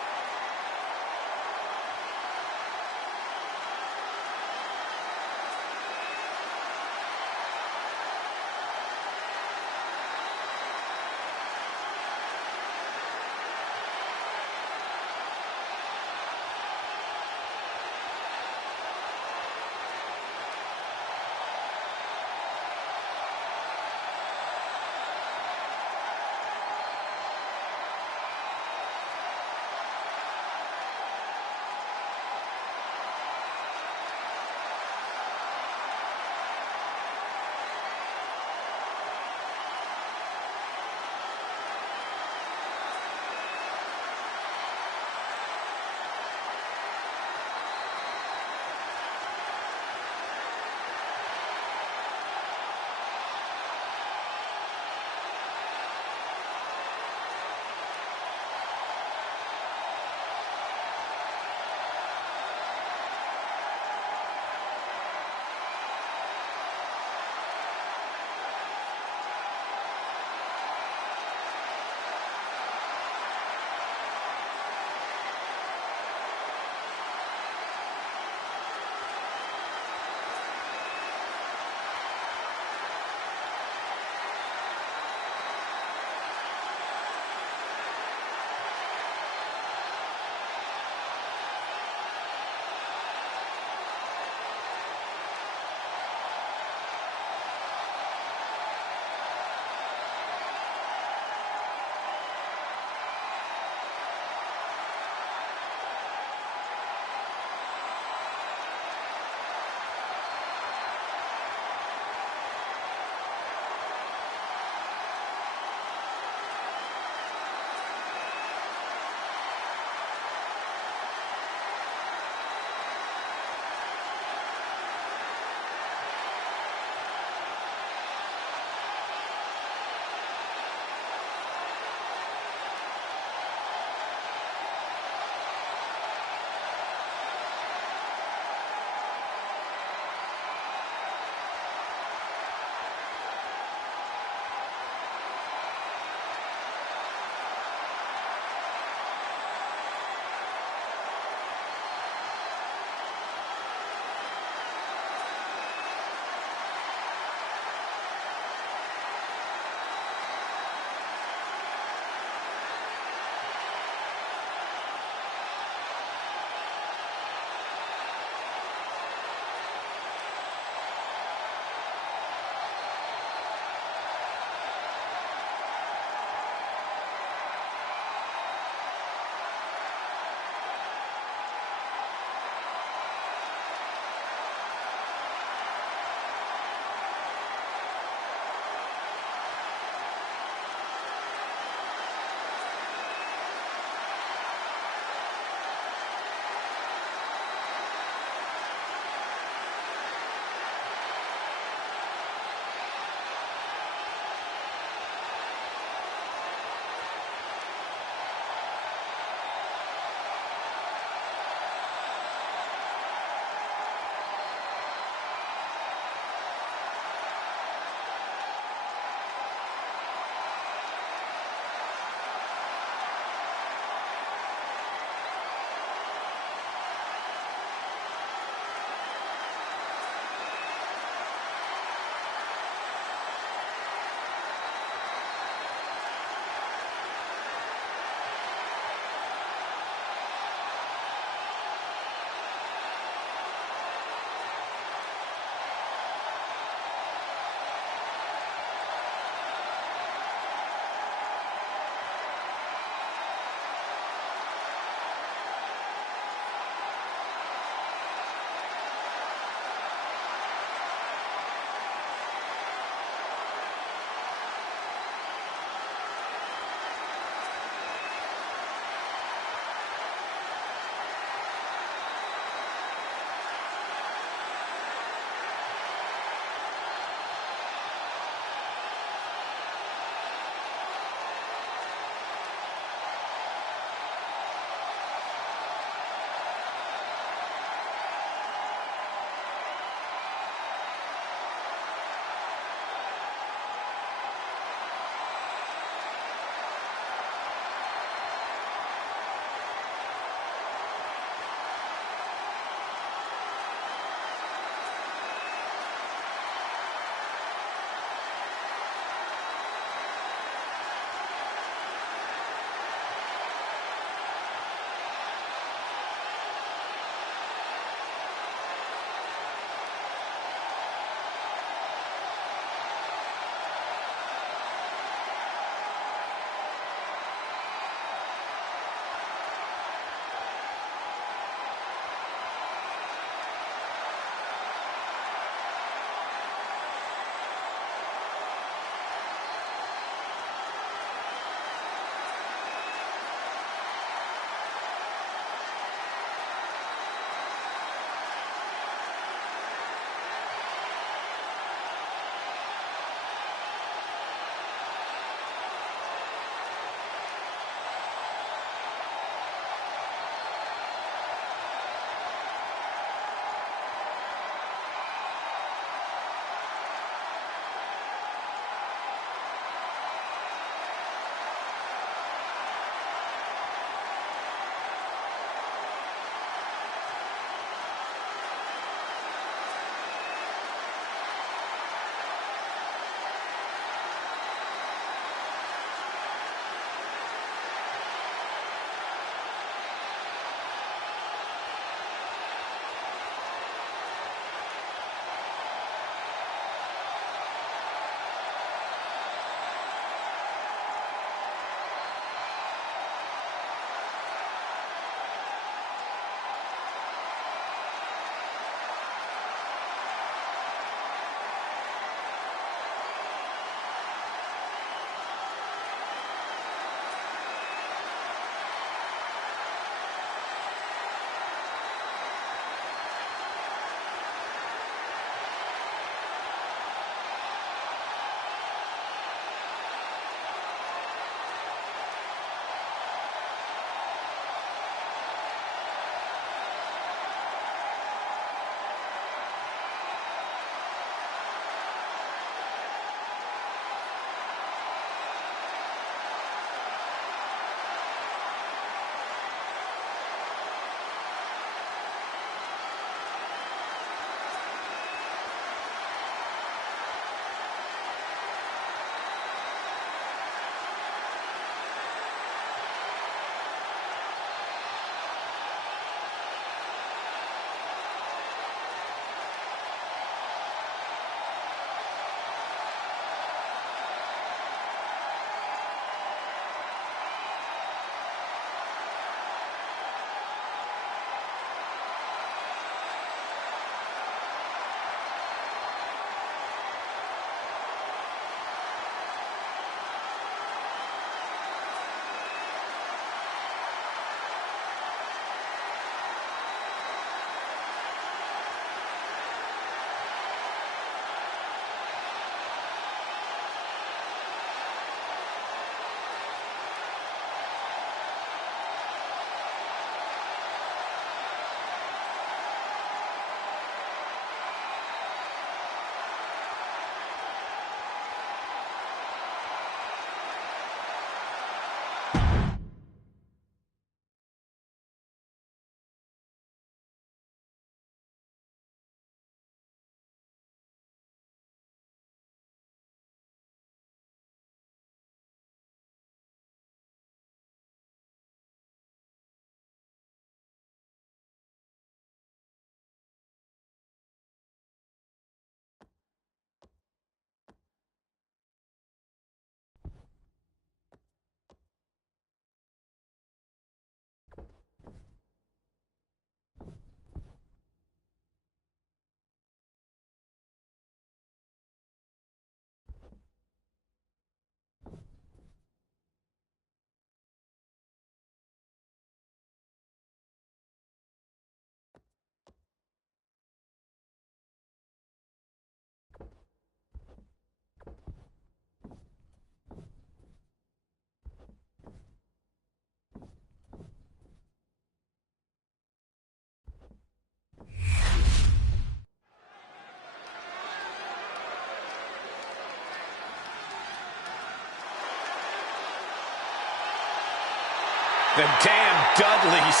The damn Dudleys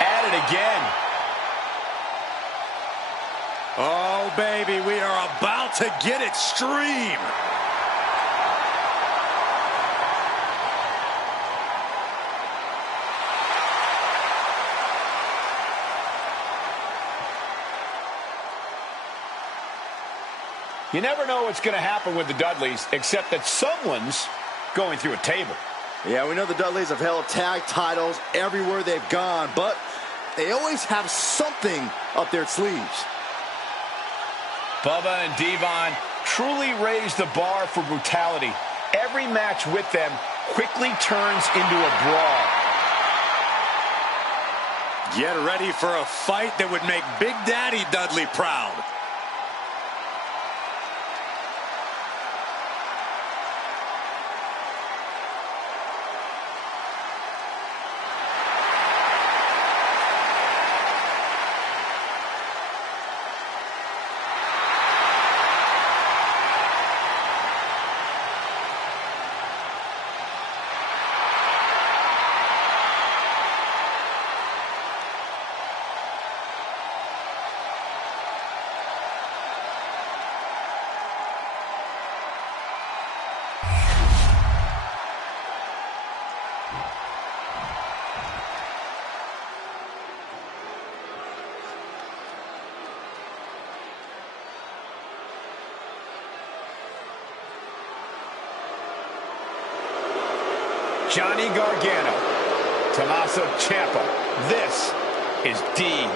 at it again. Oh, baby, we are about to get extreme. You never know what's going to happen with the Dudleys, except that someone's going through a table. Yeah, we know the Dudleys have held tag titles everywhere they've gone, but they always have something up their sleeves. Bubba and Devon truly raised the bar for brutality. Every match with them quickly turns into a brawl. Get ready for a fight that would make Big Daddy Dudley proud. Johnny Gargano, Tommaso Ciampa. This is DIY.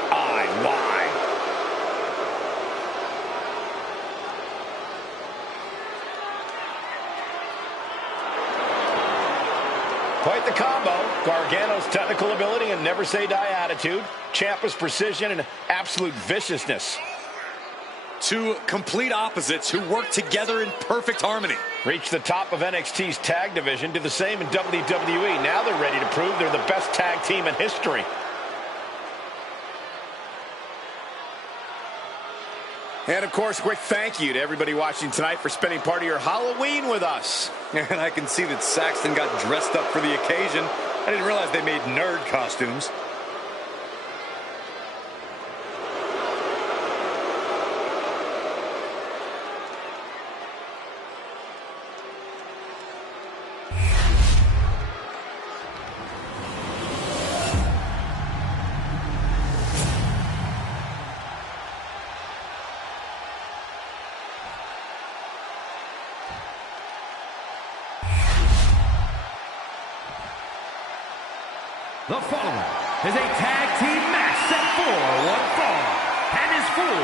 Quite the combo. Gargano's technical ability and never say die attitude. Ciampa's precision and absolute viciousness. Two complete opposites who work together in perfect harmony. Reached the top of NXT's tag division, did the same in WWE. Now they're ready to prove they're the best tag team in history. And, of course, a quick thank you to everybody watching tonight for spending part of your Halloween with us. And I can see that Saxton got dressed up for the occasion. I didn't realize they made nerd costumes. The following is a tag team match set for one fall and is for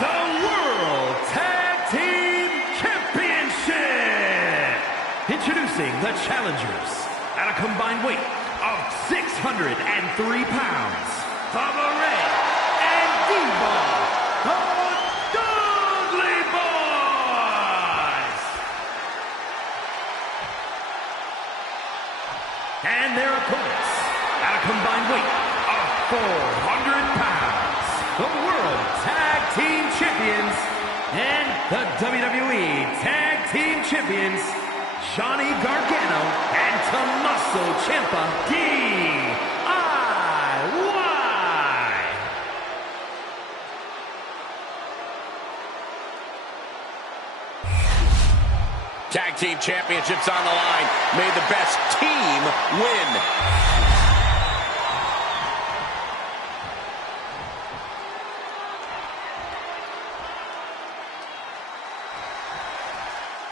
the World Tag Team Championship. Introducing the challengers at a combined weight of 603 pounds, Bubba Ray and Devon, the Dudley Boys. And their opponents at a combined weight of 400 pounds, the World Tag Team Champions and the WWE Tag Team Champions, Johnny Gargano and Tommaso Ciampa, DIY. Tag Team Championships on the line. May the best team win.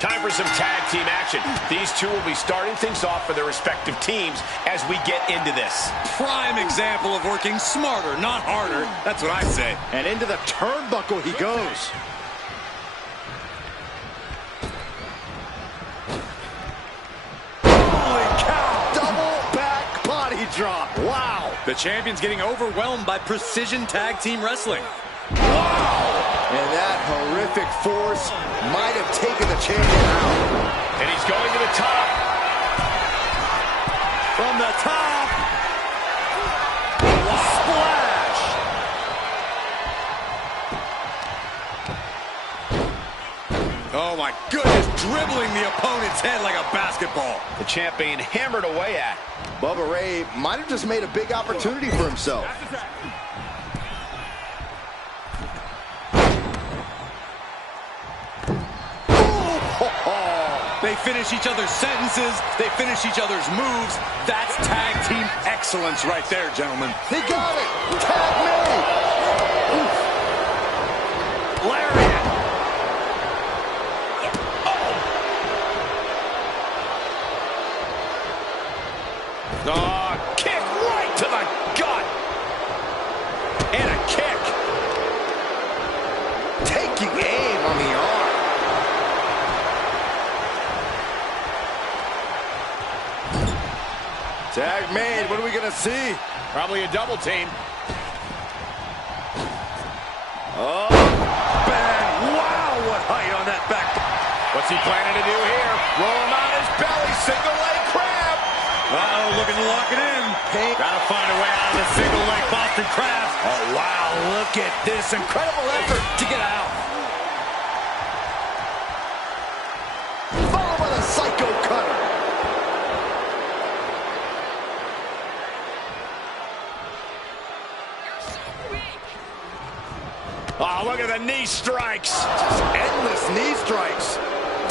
Time for some tag team action. These two will be starting things off for their respective teams as we get into this. Prime example of working smarter, not harder. That's what I say. And into the turnbuckle he goes. Holy cow! Double back body drop. Wow. The champion's getting overwhelmed by precision tag team wrestling. Wow. And that horrific force might have taken the champion out. And he's going to the top. From the top. Splash. Oh my goodness, dribbling the opponent's head like a basketball. The champ being hammered away at. Bubba Ray might have just made a big opportunity for himself. They finish each other's sentences. They finish each other's moves. That's tag team excellence right there, gentlemen. They got it. Tag made. Lariat. Oh, kick right to the gut. And a kick. Taking aim on the arm. Tag made. What are we going to see? Probably a double team. Oh, bang. Wow, what height on that back. What's he planning to do here? Roll him on his belly. Single leg crab. Uh-oh, looking to lock it in. Gotta find a way out of the single leg Boston crab. Oh, wow, look at this. Incredible effort to get out. Followed by the Psycho Cutter. Oh, look at the knee strikes. Just endless knee strikes.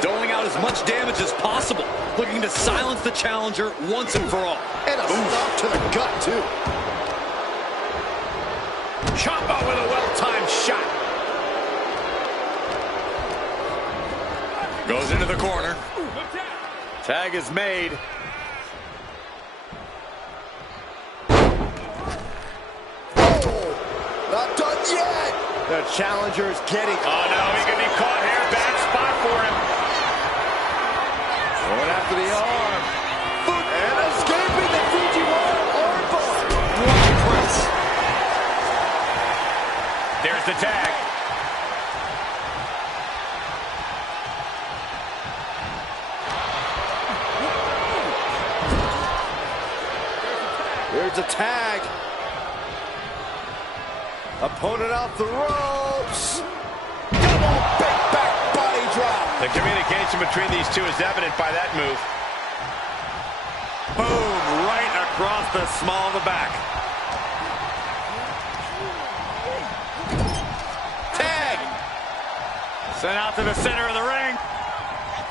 Doling out as much damage as possible. Looking to silence the challenger once and for all. And a stop to the gut, too. Ciampa with a well-timed shot. Goes into the corner. Tag is made. Not done yet. The challenger's getting... Oh, no, he could be caught here. Bad spot for him. Going after the arm. And escaping the Fujiwara armbar. One press. There's the tag. There's a tag. Opponent off the ropes. Double big back body drop. The communication between these two is evident by that move. Boom, right across the small of the back. Tag. Sent out to the center of the ring.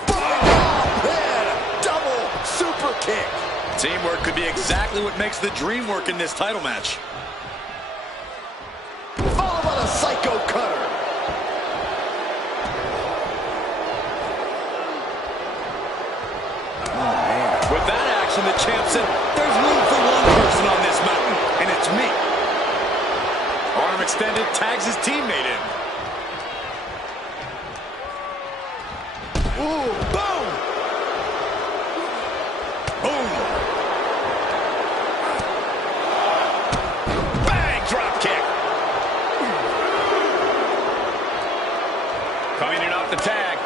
Oh, man. Double super kick. Teamwork could be exactly what makes the dream work in this title match. Followed by the Psycho Cutter. Oh, man. With that action, the champ said, there's room for one person on this mountain, and it's me. Arm extended, tags his teammate in. Ooh, boom. Boom. Bang, drop kick. Coming in off the tag.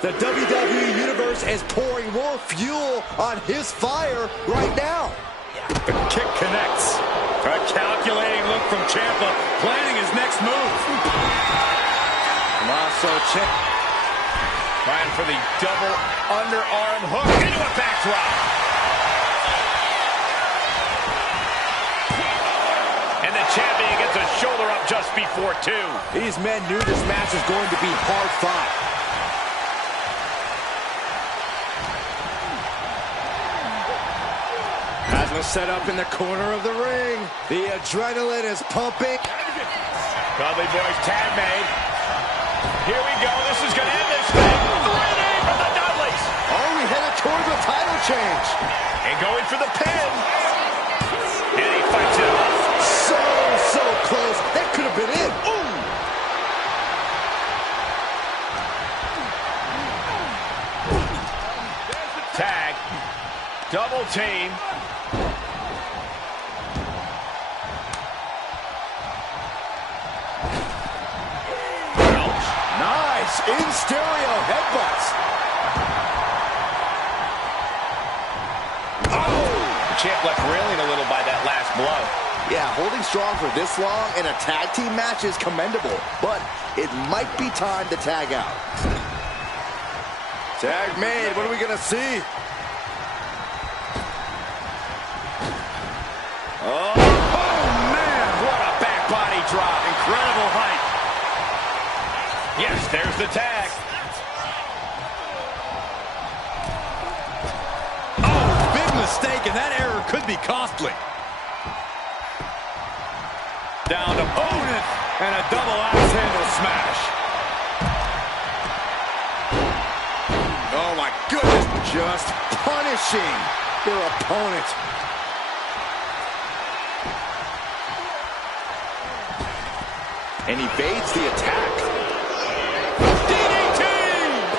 The WWE Universe is pouring more fuel on his fire right now. The kick connects. A calculating look from Ciampa, planning his next move. Lasso check. Trying for the double underarm hook into a backdrop. And the champion gets a shoulder up just before 2. These men knew this match was going to be hard fought. Has him set up in the corner of the ring. The adrenaline is pumping. Dudley Boyz tag made. Here we go. This is going to end this thing. 3-8 for the Dudleys. Are we headed towards a title change? And going for the pin. And he fights it off. So close. That could have been it. Ooh. Tag. Double team. Nice in stereo headbutts. The champ left railing a little by that last blow. Yeah, holding strong for this long in a tag team match is commendable, but it might be time to tag out. Tag made. What are we going to see? Oh, man, what a back body drop. Incredible height. Yes, there's the tag. Oh, big mistake, and that error could be costly. Down to opponent, and a double axe handle smash. Oh, my goodness. Just punishing their opponent. And evades the attack. DDT!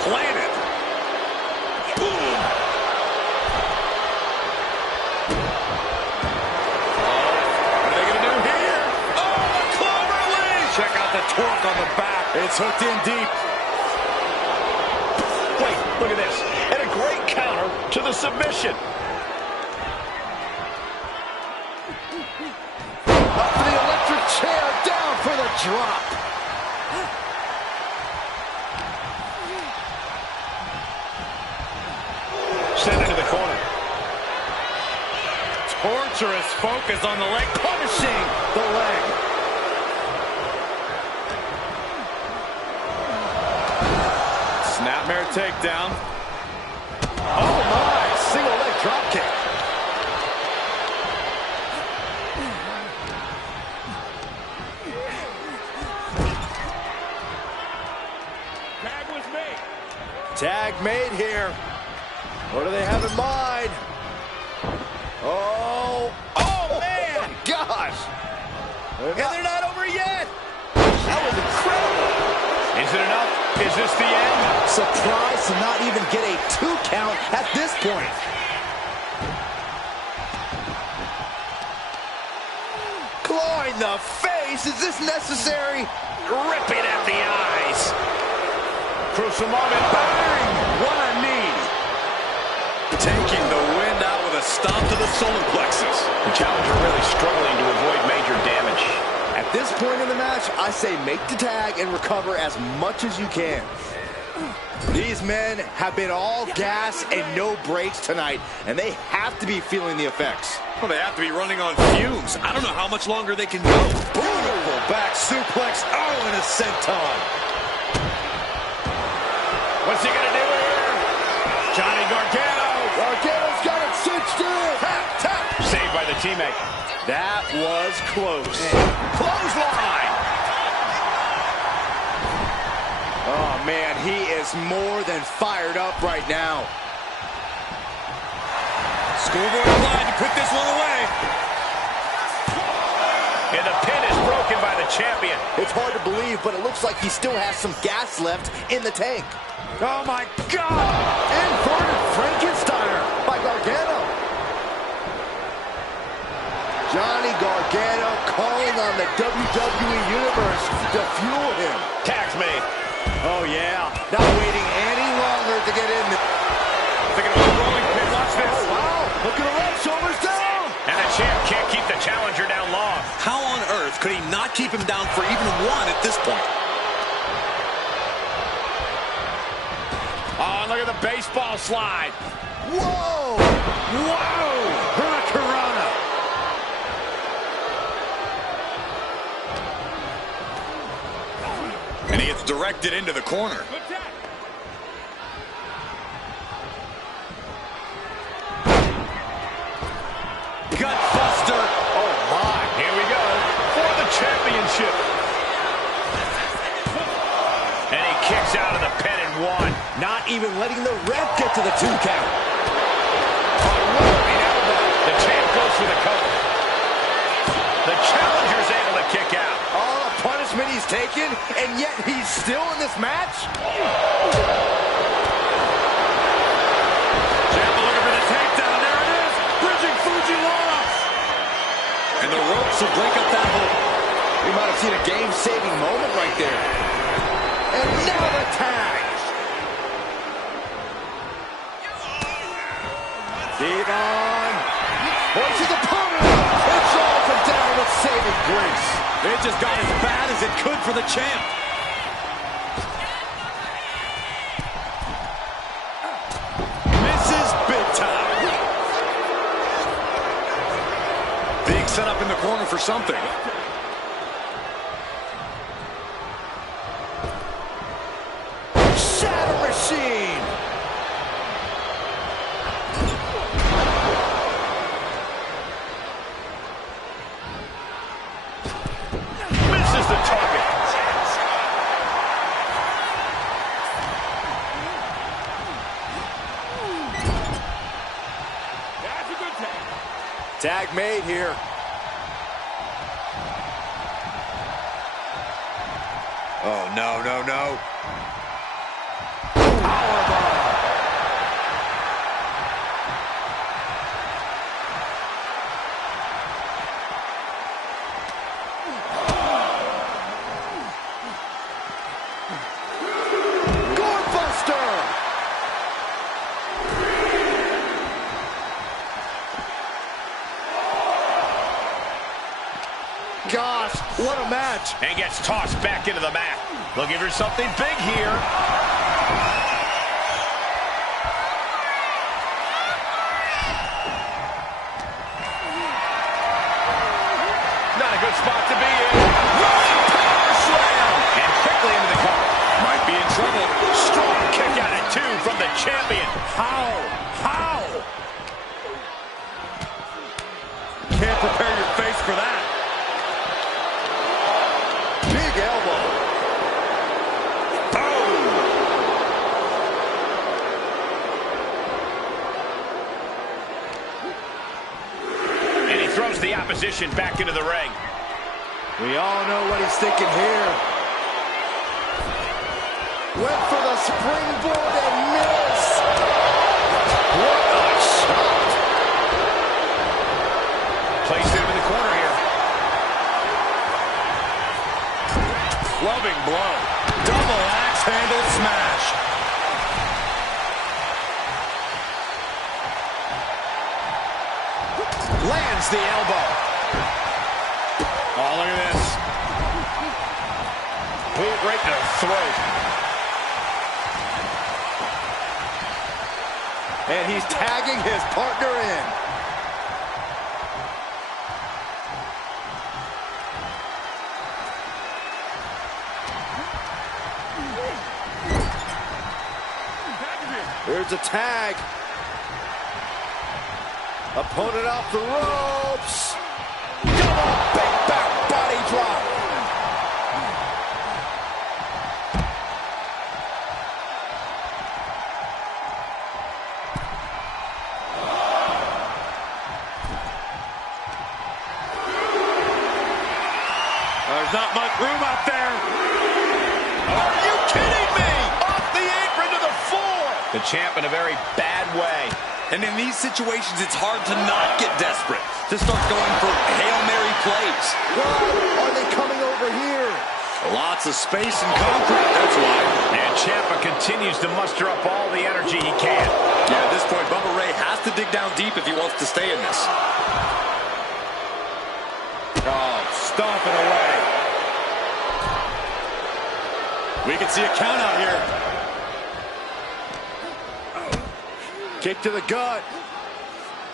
Planted. Boom. What are they going to do here? Oh, a clover leaf! Check out the torque on the back. It's hooked in deep. Wait, look at this. And a great counter to the submission. Up for the electric chair, down for the drop. Send it to the corner. Torturous focus on the leg, punishing the leg. Snapmare takedown. Oh my, single leg drop kick. Tag was made. Tag made here. What do they have in mind? Oh, oh man, gosh. And they're not over yet. That was incredible. Is it enough? Is this the end? Surprised to not even get a 2 count at this point. Claw in the face. Is this necessary? Ripping at the eyes. Crucial moment. Bang! What a knee. Taking the wind out with a stomp to the solar plexus. The challenger really struggling to avoid major damage. At this point in the match, I say make the tag and recover as much as you can. These men have been all gas and no brakes tonight, and they have to be feeling the effects. Well, they have to be running on fumes. I don't know how much longer they can go. Beautiful back suplex. Oh, and a senton. What's he gonna do here? Johnny Gargano. Gargano's got it cinched in. Tap, tap. Saved by the teammate. That was close. Clothesline. Oh, man, he is more than fired up right now. Schoolboy line to put this one away. And the pin is broken by the champion. It's hard to believe, but it looks like he still has some gas left in the tank. Oh, my God. Inverted Frankensteiner by Gargano. Johnny Gargano calling on the WWE Universe to fuel him. Tax made. Oh, yeah. Not waiting any longer to get in. Thinking of a rolling pin. Watch this. Oh, wow. Look at the left, shoulders down. And the champ can't keep the challenger down long. How on earth could he not keep him down for even one at this point? Oh, and look at the baseball slide. Whoa. Whoa! Hurricanrana. And he gets directed into the corner. Gutbuster. Oh, my. Here we go for the championship. And he kicks out of the pin and one. Not even letting the ref get to the 2 count. The champ goes for the cover. The challenger's able to kick out. All the punishment he's taken, and yet he's still in this match? Ciampa looking for the takedown. There it is. Bridging Fujiwara. And the ropes will break up that hold. We might have seen a game-saving moment right there. And now the tag. Keep on. Voices opponent. It's all from down with saving grace. It just got as bad as it could for the champ. Misses big time. Big set in the corner for something. Shadow Machine! Misses the target. That's a good tag. Tag made here. Oh, no, no, no. Gosh, what a match. And gets tossed back into the mat. Looking for something big here. Not a good spot to be in. Rolling power slam. And quickly into the cover. Might be in trouble. Strong kick out at 2 from the champion. How? Can't prepare your face for that. Big elbow. And he throws the opposition back into the ring. We all know what he's thinking here. Went for the springboard and missed. What a shot. Placed him in the corner here. Loving blow. Double axe handle smash. Lands the elbow. Oh, look at this. Boot right to the throat. And he's tagging his partner in. Here's a tag. Opponent off the ropes. Double big back body drop. There's not much room out there. Are you kidding me? Off the apron to the floor. The champ in a very bad way. And in these situations, it's hard to not get desperate, to start going for Hail Mary plays. Why are they coming over here? Lots of space and concrete, that's why. And Ciampa continues to muster up all the energy he can. Yeah, at this point, Bubba Ray has to dig down deep if he wants to stay in this. Oh, stomping away. We can see a count out here. Kick to the gut.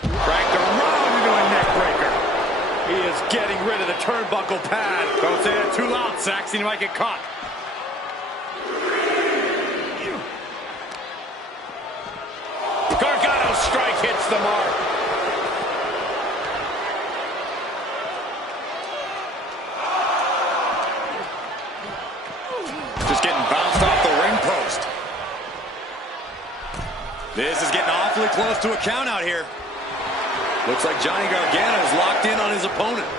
Cranked around into a neck breaker. He is getting rid of the turnbuckle pad. Don't say that too loud, Saxon. You might get caught. Gargano's strike hits the mark. Just getting bounced off the ring post. This is getting awfully close to a count out here. Looks like Johnny Gargano is locked in on his opponent.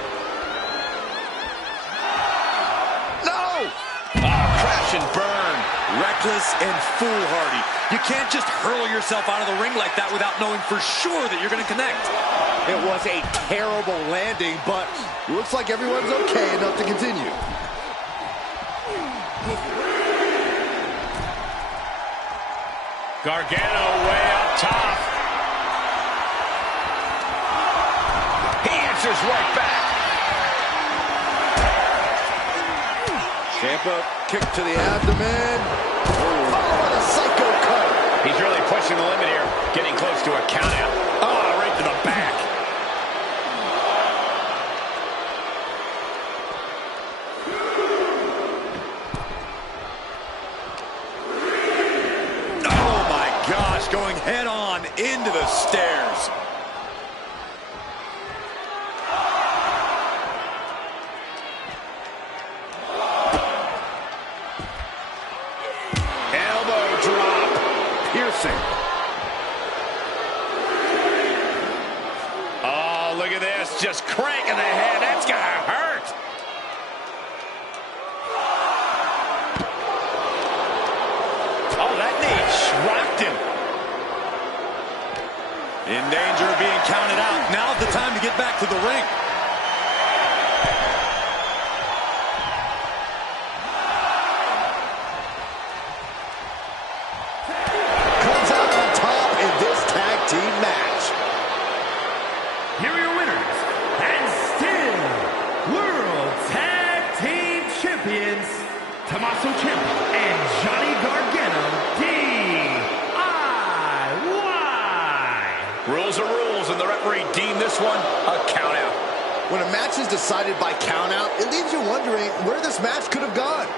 No! Crash and burn. Reckless and foolhardy. You can't just hurl yourself out of the ring like that without knowing for sure that you're going to connect. It was a terrible landing, but looks like everyone's okay enough to continue. Gargano way up top. He answers right back. Ciampa kick to the abdomen. Oh, what a psycho cut. He's really pushing the limit here, getting close to a countout. Oh, right to the back. head on into the stairs. Elbow drop. Piercing. Oh, look at this. Just cranking the head. That's going to hurt. Oh, that knee rocked him. In danger of being counted out. Now's the time to get back to the ring. Comes out on top in this tag team match. Here are your winners, and still World Tag Team Champions, Tommaso Ciampa and Johnny Gargano, DIY. Rules are rules, and the referee deemed this one a countout. When a match is decided by countout, it leaves you wondering where this match could have gone.